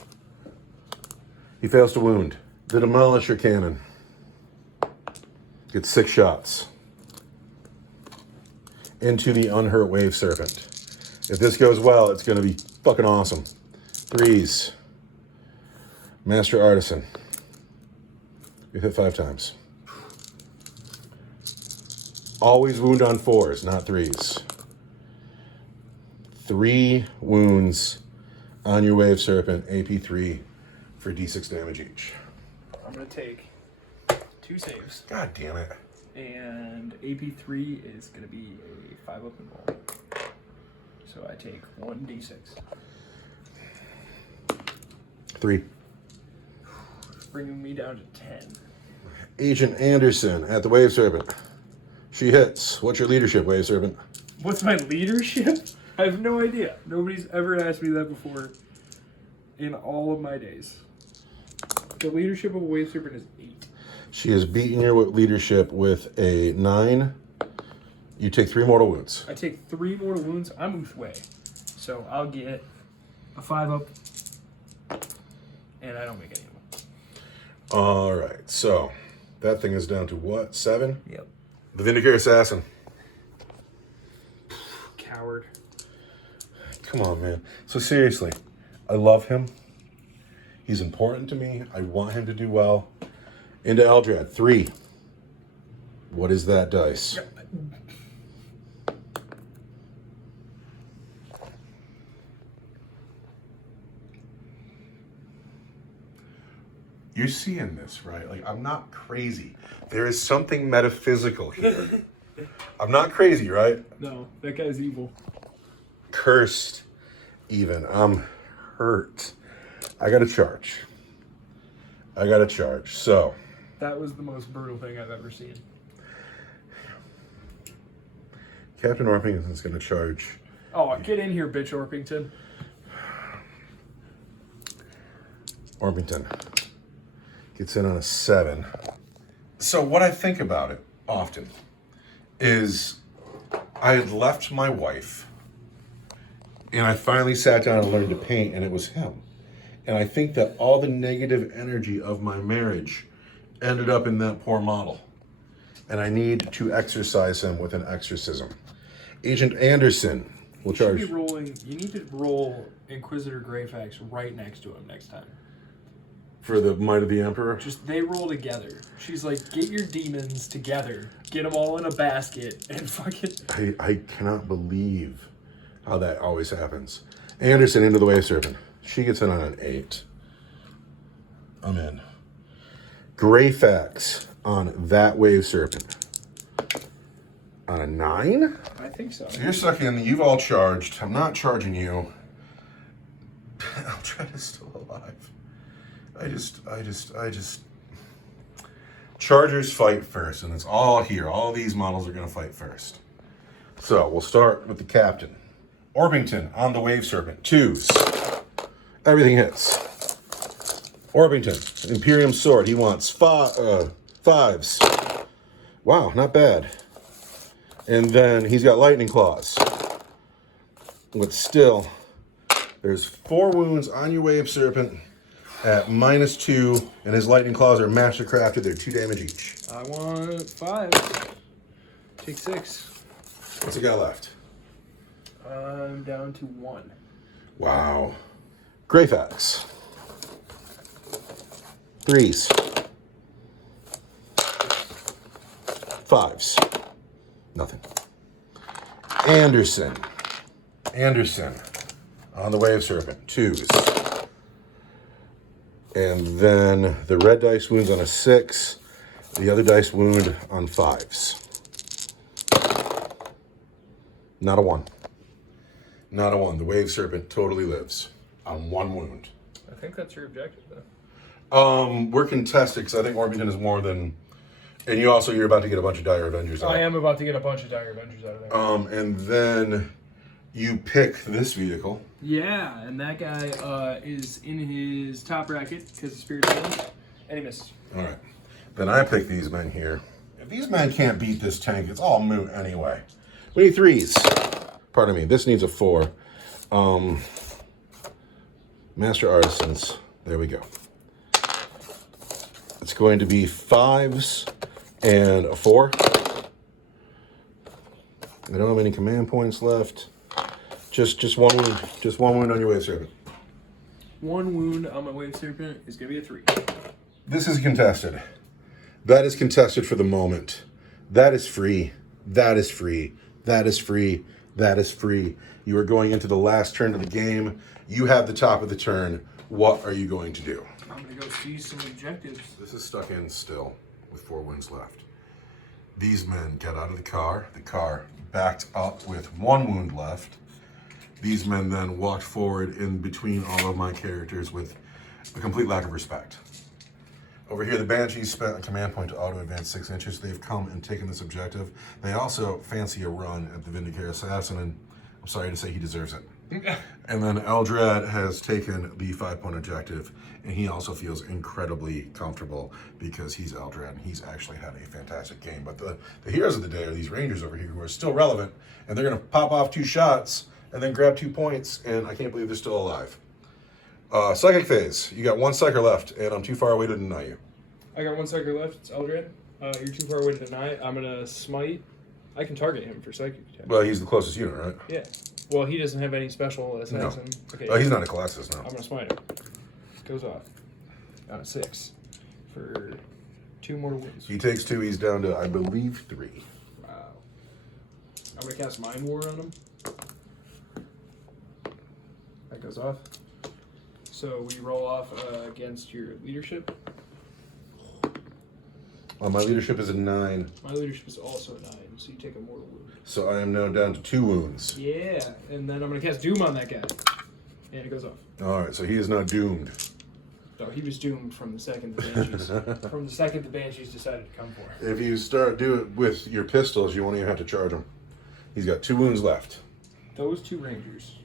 He fails to wound. The Demolisher Cannon gets 6 shots into the unhurt Wave Serpent. If this goes well, it's going to be fucking awesome. 3s. Master Artisan. We've hit 5 times. Always wound on 4s, not 3s. 3 wounds on your Wave Serpent, AP3 for D6 damage each. I'm going to take 2 saves. God damn it. And AP3 is going to be a 5 up and roll. So I take 1d6. 3. Bringing me down to 10. Agent Anderson at the Wave Serpent. She hits. What's your leadership, Wave Serpent? What's my leadership? I have no idea. Nobody's ever asked me that before in all of my days. The leadership of a Wave Serpent is 8. She has beaten your leadership with a 9. You take 3 mortal wounds. I take 3 mortal wounds. I'm Ulthwe. So I'll get a 5 up. And I don't make any of them. All right. So that thing is down to what? 7? Yep. The Vindicator Assassin. Coward. Come on, man. So seriously, I love him. He's important to me. I want him to do well. Into Eldrad. 3. What is that dice? You're seeing this, right? Like, I'm not crazy. There is something metaphysical here. I'm not crazy, right? No, that guy's evil. Cursed, even. I'm hurt. I got to charge. So, That was the most brutal thing I've ever seen. Captain Orpington's going to charge. Oh, get in here, bitch, Orpington. Orpington gets in on a 7. So what I think about it, often is I had left my wife and I finally sat down and learned to paint, and it was him. And I think that all the negative energy of my marriage ended up in that poor model. And I need to exorcise him with an exorcism. Agent Anderson will charge. You need to roll Inquisitor Greyfax right next to him next time. For the Might of the Emperor? Just they roll together. She's like, get your demons together, get them all in a basket, and fucking. I cannot believe how that always happens. Anderson into the Wave Serpent. She gets in on an 8. I'm in. Greyfax on that Wave Serpent. On a 9? I think so. So you're stuck in. You've all charged. I'm not charging you. Eldred is still alive. I just. Chargers fight first, and it's all here. All these models are going to fight first. So we'll start with the captain. Orpington on the Wave Serpent. 2s. Everything hits. Orpington, Imperium sword. He wants 5s. Wow, not bad. And then he's got lightning claws. But still, there's 4 wounds on your Wave Serpent at -2, and his lightning claws are mastercrafted. They're 2 damage each. I want 5. Take 6. What's he got left? I'm down to 1. Wow. Greyfax. 3s. 5s. Nothing. Anderson on the Wave Serpent. 2s. And then the red dice wounds on a 6. The other dice wound on 5s. Not a 1. Not a 1. The Wave Serpent totally lives on 1 wound. I think that's your objective, though. We're contested because I think Orpington is more than. And you're about to get a bunch of Dire Avengers out. I am about to get a bunch of Dire Avengers out of there. And then you pick this vehicle. Yeah, and that guy is in his top bracket because of Spirit Challenge, and he missed. All right. Then I pick these men here. If these men can't beat this tank, it's all moot anyway. We need 3s. Pardon me. This needs a 4. Master Artisans. There we go. It's going to be 5s and a 4. I don't have any command points left. Just 1 wound. Just 1 wound on your Wave Serpent. 1 wound on my Wave Serpent is going to be a 3. This is contested. That is contested for the moment. That is free. That is free. That is free. That is free. You are going into the last turn of the game. You have the top of the turn. What are you going to do? I'm going to go see some objectives. This is stuck in still with 4 wounds left. These men got out of the car. The car backed up with 1 wound left. These men then walked forward in between all of my characters with a complete lack of respect. Over here, the Banshees spent a command point to auto-advance 6 inches. They've come and taken this objective. They also fancy a run at the Vindicator Assassin, and I'm sorry to say he deserves it. And then Eldred has taken the 5-point objective, and he also feels incredibly comfortable because he's Eldred, and he's actually had a fantastic game. But the heroes of the day are these Rangers over here who are still relevant, and they're going to pop off 2 shots and then grab 2 points, and I can't believe they're still alive. Psychic phase. You got 1 psyker left, and I'm too far away to deny you. I got 1 psyker left. It's Eldred. You're too far away to deny it. I'm going to smite. I can target him for psychic attack. Well, he's the closest unit, right? Yeah. Well, he doesn't have any special assassin. No. Okay. Oh, he's not a Colossus, no. I'm going to smite him. Goes off. On a 6. For 2 more wounds. He takes 2. He's down to, I believe, 3. Wow. I'm going to cast Mind War on him. That goes off. So we roll off against your leadership. Well, my leadership is a 9. My leadership is also a 9, so you take a mortal wound. So I am now down to 2 wounds. Yeah, and then I'm going to cast Doom on that guy. And it goes off. All right, so he is now doomed. No, he was doomed from the second the Banshees, the Banshees decided to come for him. If you start doing it with your pistols, you won't even have to charge him. He's got 2 wounds left. Those 2 Rangers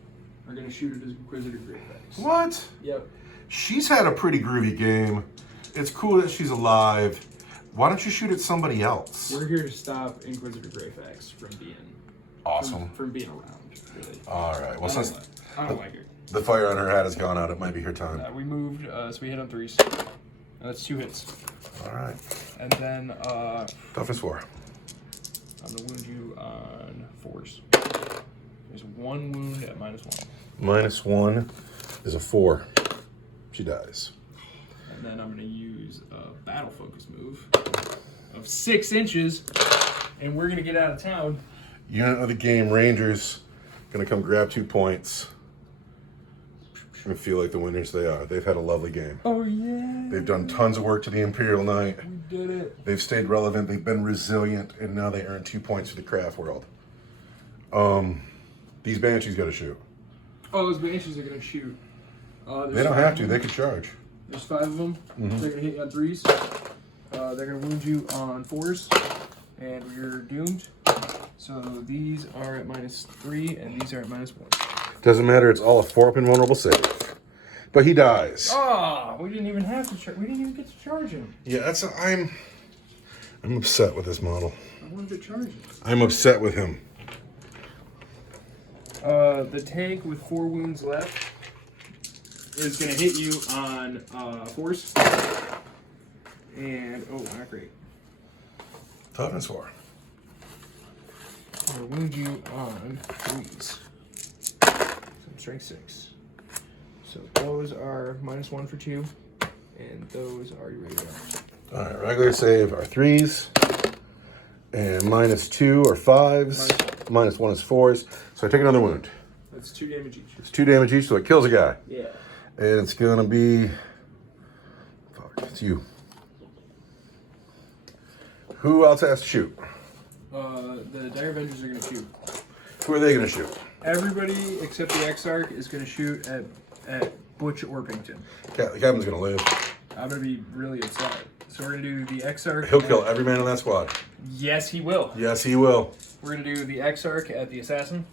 are going to shoot at his Inquisitor Greyfax. What? Yep. She's had a pretty groovy game. It's cool that she's alive. Why don't you shoot at somebody else? We're here to stop Inquisitor Greyfax from being Awesome. from being around. Really. All right. Well, since I don't like it. the fire on her hat has gone out, it might be her time. We moved, so we hit on 3s. That's 2 hits. All right. And then Toughness 4. I'm gonna wound you on 4s. There's 1 wound at -1. -1 is a 4. She dies. And then I'm gonna use a battle focus move of 6 inches, and we're gonna get out of town. Unit of the game, Rangers, gonna come grab 2 points. And feel like the winners they are. They've had a lovely game. Oh yeah. They've done tons of work to the Imperial Knight. We did it. They've stayed relevant. They've been resilient, and now they earn 2 points for the craft world. These Banshees got to shoot. Oh, those Banshees are gonna shoot. They don't have to. They could charge. There's 5 of them. Mm-hmm. They're gonna hit you on 3s. They're gonna wound you on 4s, and you're doomed. So these are at -3, and these are at -1. Doesn't matter. It's all a 4-up invulnerable save. But he dies. Ah, we didn't even have to. We didn't even get to charge him. Yeah, I'm upset with this model. I wanted to charge him. I'm upset with him. The tank with 4 wounds left is gonna hit you on 4s. And not great. Toughness 4. I'm gonna wound you on 3s. So strength 6. So those are -1 for 2, and those are your regular. All right, regular save are 3s, and -2 are 5s, -1 is 4s. So I take another wound. That's 2 damage each. It's 2 damage each, so it kills a guy. Yeah. And it's gonna be, it's you. Who else has to shoot? The Dire Avengers are gonna shoot. Who are they gonna shoot? Everybody except the Exarch is gonna shoot at Butch Orpington. Yeah, the captain's gonna live. I'm gonna be really upset. So we're gonna do the Exarch. He'll kill every man in that squad. Yes, he will. Yes, he will. We're gonna do the Exarch at the Assassin.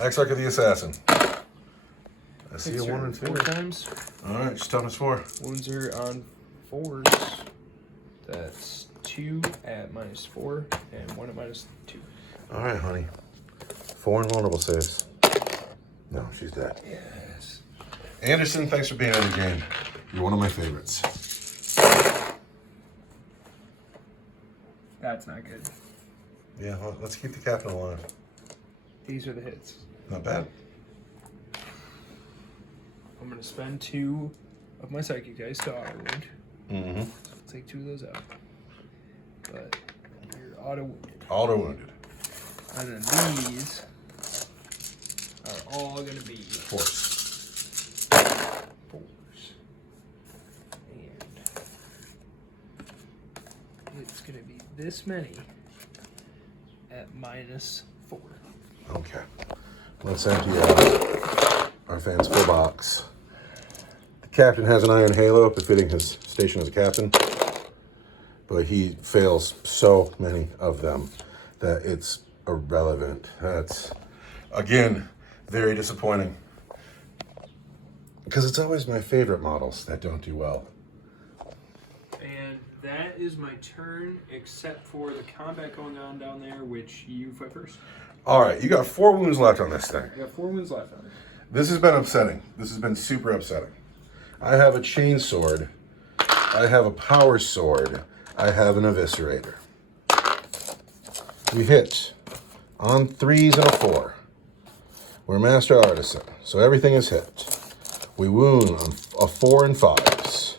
Exarch of the Assassin. I see a Hits 1 her and 2. 4 times. All right, just toughness 4. Wounds are on 4s. That's 2 at -4 and 1 at -2. All right, honey. 4 invulnerable saves. No, she's dead. Yes. Anderson, thanks for being in the game. You're one of my favorites. That's not good. Yeah, well, let's keep the captain alive. These are the hits. Not bad. I'm gonna spend 2 of my psychic dice to auto wound. Mm-hmm. I'll take 2 of those out. But you're auto wounded. Auto wounded. And then these are all gonna be Force. 4s. And it's gonna be this many at -4. Okay. Let's empty out our fan's full box. The captain has an iron halo befitting his station as a captain, but he fails so many of them that it's irrelevant. That's, again, very disappointing. Because it's always my favorite models that don't do well. And that is my turn, except for the combat going on down there, which you fight first. All right, you got 4 wounds left on this thing. I got 4 wounds left on it. This has been upsetting. This has been super upsetting. I have a chain sword. I have a power sword. I have an eviscerator. We hit on 3s and a 4. We're master artisan, so everything is hit. We wound on a 4 and 5s.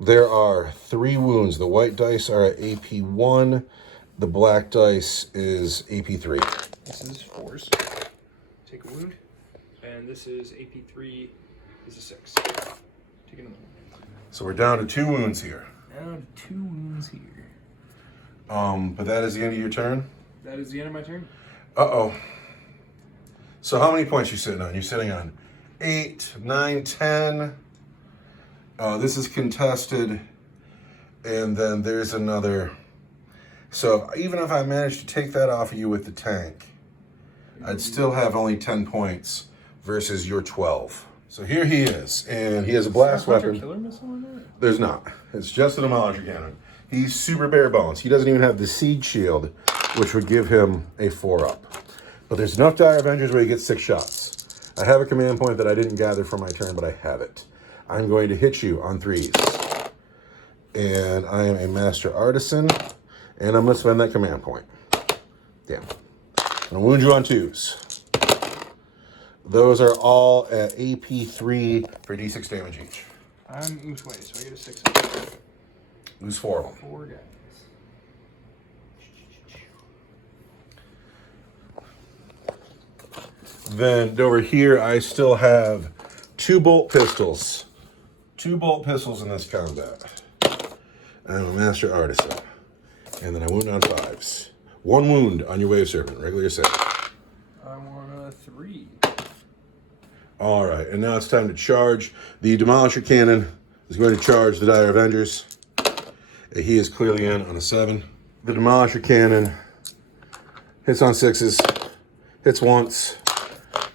There are 3 wounds. The white dice are at AP1. The black dice is AP3. This is 4s. Take a wound. And this is AP3 is a 6. Take another one. So we're down to 2 wounds here. Down 2 wounds here. But that is the end of your turn? That is the end of my turn. Uh-oh. So how many points you sitting on? You're sitting on 8, 9, 10. This is contested. And then there's another. So even if I managed to take that off of you with the tank, I'd still have only 10 points versus your 12. So here he is, and he has a blast weapon. Killer missile on that? There's not. It's just a demolisher cannon. He's super bare bones. He doesn't even have the Siege Shield, which would give him a 4-up. But there's enough Dire Avengers where he gets 6 shots. I have a command point that I didn't gather for my turn, but I have it. I'm going to hit you on 3s. And I am a Master Artisan, and I'm going to spend that command point. Damn. I'm going to wound you on 2s. Those are all at AP 3 for D6 damage each. I'm Ulthwe, so I get a 6. Lose 4 of them. 4 guys. Then over here, I still have 2 bolt pistols. 2 bolt pistols in this combat. I'm a Master Artisan. And then I wound on 5s. 1 wound on your Wave Serpent, regular set. I want a 3. All right, and now it's time to charge. The Demolisher Cannon is going to charge the Dire Avengers. He is clearly in on a 7. The Demolisher Cannon hits on 6s, hits once,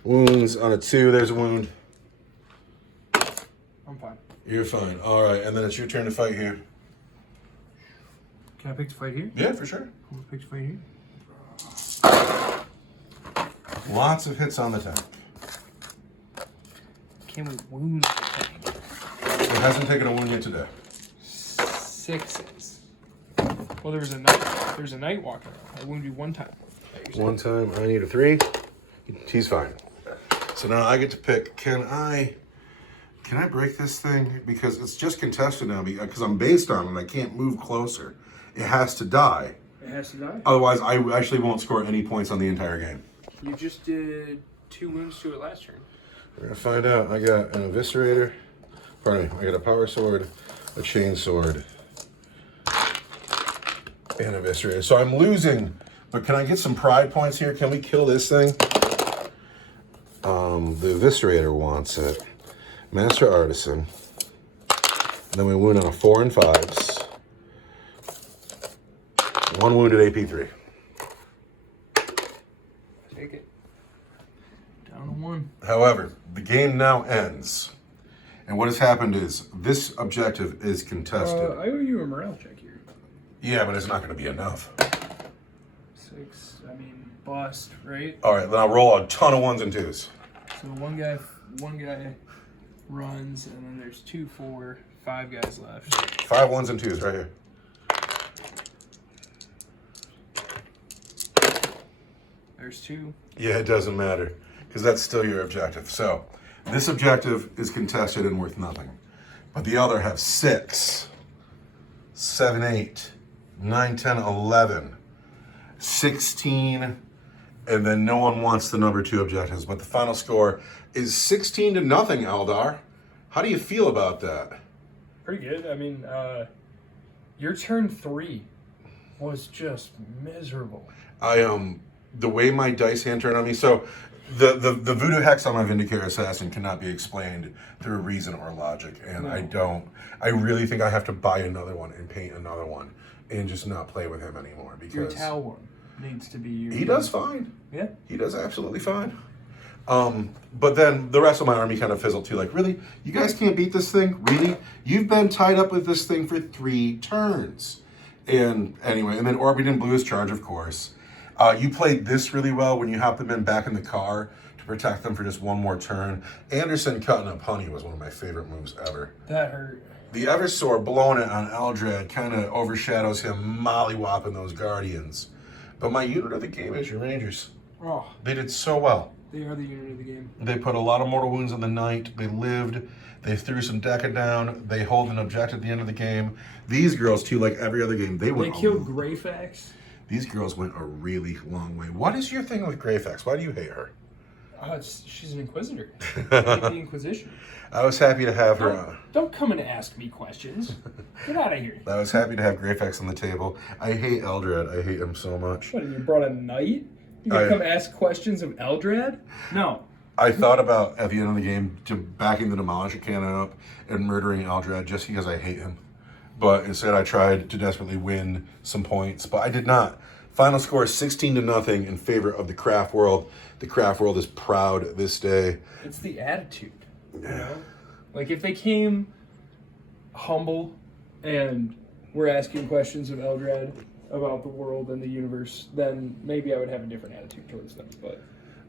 wounds on a 2. There's a wound. I'm fine. You're fine. All right, and then it's your turn to fight here. Can I pick to fight here? Yeah, for sure. Can I pick to fight here? Lots of hits on the tank. Can we wound the tank? It hasn't taken a wound yet today. 6s. Well, there's a night walker. I wound you 1 time. One time, I need a 3. He's fine. So now I get to pick. Can I break this thing? Because it's just contested now. Because I'm based on it, and I can't move closer. It has to die. It has to die? Otherwise, I actually won't score any points on the entire game. You just did 2 wounds to it last turn. We're gonna find out. I got an Eviscerator. Pardon me. I got a Power Sword, a Chain Sword, and an Eviscerator. So I'm losing. But can I get some pride points here? Can we kill this thing? The Eviscerator wants it. Master Artisan. And then we wound on a 4 and 5s. 1 wounded AP 3. Take it. Down to 1. However, the game now ends. And what has happened is this objective is contested. I owe you a morale check here. Yeah, but it's not going to be enough. 6. I mean, bust, right? All right, then I'll roll a ton of 1s and 2s. So one guy runs, and then there's 2, 4, 5 guys left. 5 1s and 2s right here. There's 2. Yeah, it doesn't matter because that's still your objective. So this objective is contested and worth nothing. But the other have 6, 7, 8, 9, 10, 11, 16, and then no one wants the number 2 objectives. But the final score is 16 to nothing, Eldar. How do you feel about that? Pretty good. I mean, your turn 3 was just miserable. The way my dice hand turned on me. So the voodoo hex on my Vindicator Assassin cannot be explained through reason or logic, and No. I really think I have to buy another one and paint another one and just not play with him anymore because Your Tau one needs to be your... he does fine. Yeah. He does absolutely fine. But then the rest of my army kind of fizzled too. Like, really? You guys can't beat this thing? Really? You've been tied up with this thing for 3 turns. And anyway, and then Orbitan blew his charge, of course. You played this really well when you hopped them in back in the car to protect them for just 1 more turn. Anderson cutting up Honey was one of my favorite moves ever. That hurt. The Eversword blowing it on Eldrad kind of overshadows him mollywopping those Guardians. But my unit of the game is your Rangers. Oh, They did so well. they are the unit of the game. They put a lot of mortal wounds on the knight. They lived. They threw some Deca down. They hold an objective at the end of the game. These girls, too, like every other game, they went. They killed Greyfax. These girls went a really long way. What is your thing with Greyfax? Why do you hate her? She's an Inquisitor. The Inquisition. I was happy to have her. Don't come and ask me questions. Get out of here. I was happy to have Greyfax on the table. I hate Eldrad. I hate him so much. What, you brought a knight? You gonna come ask questions of Eldrad? No. I thought about, at the end of the game, backing the Demolisher Cannon up and murdering Eldrad just because I hate him. But instead I tried to desperately win some points, but I did not. Final score is 16 to nothing in favor of the Craft World. The Craft World is proud this day. It's the attitude. You know? Like, if they came humble and were asking questions of Eldrad about the world and the universe, then maybe I would have a different attitude towards them. But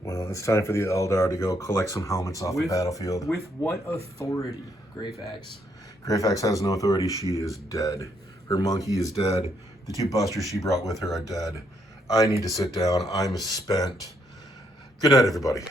Well, it's time for the Eldar to go collect some helmets off the with battlefield. with what authority, Greyfax? Greyfax has no authority. She is dead. Her monkey is dead. The 2 busters she brought with her are dead. I need to sit down. I'm spent. Good night, everybody.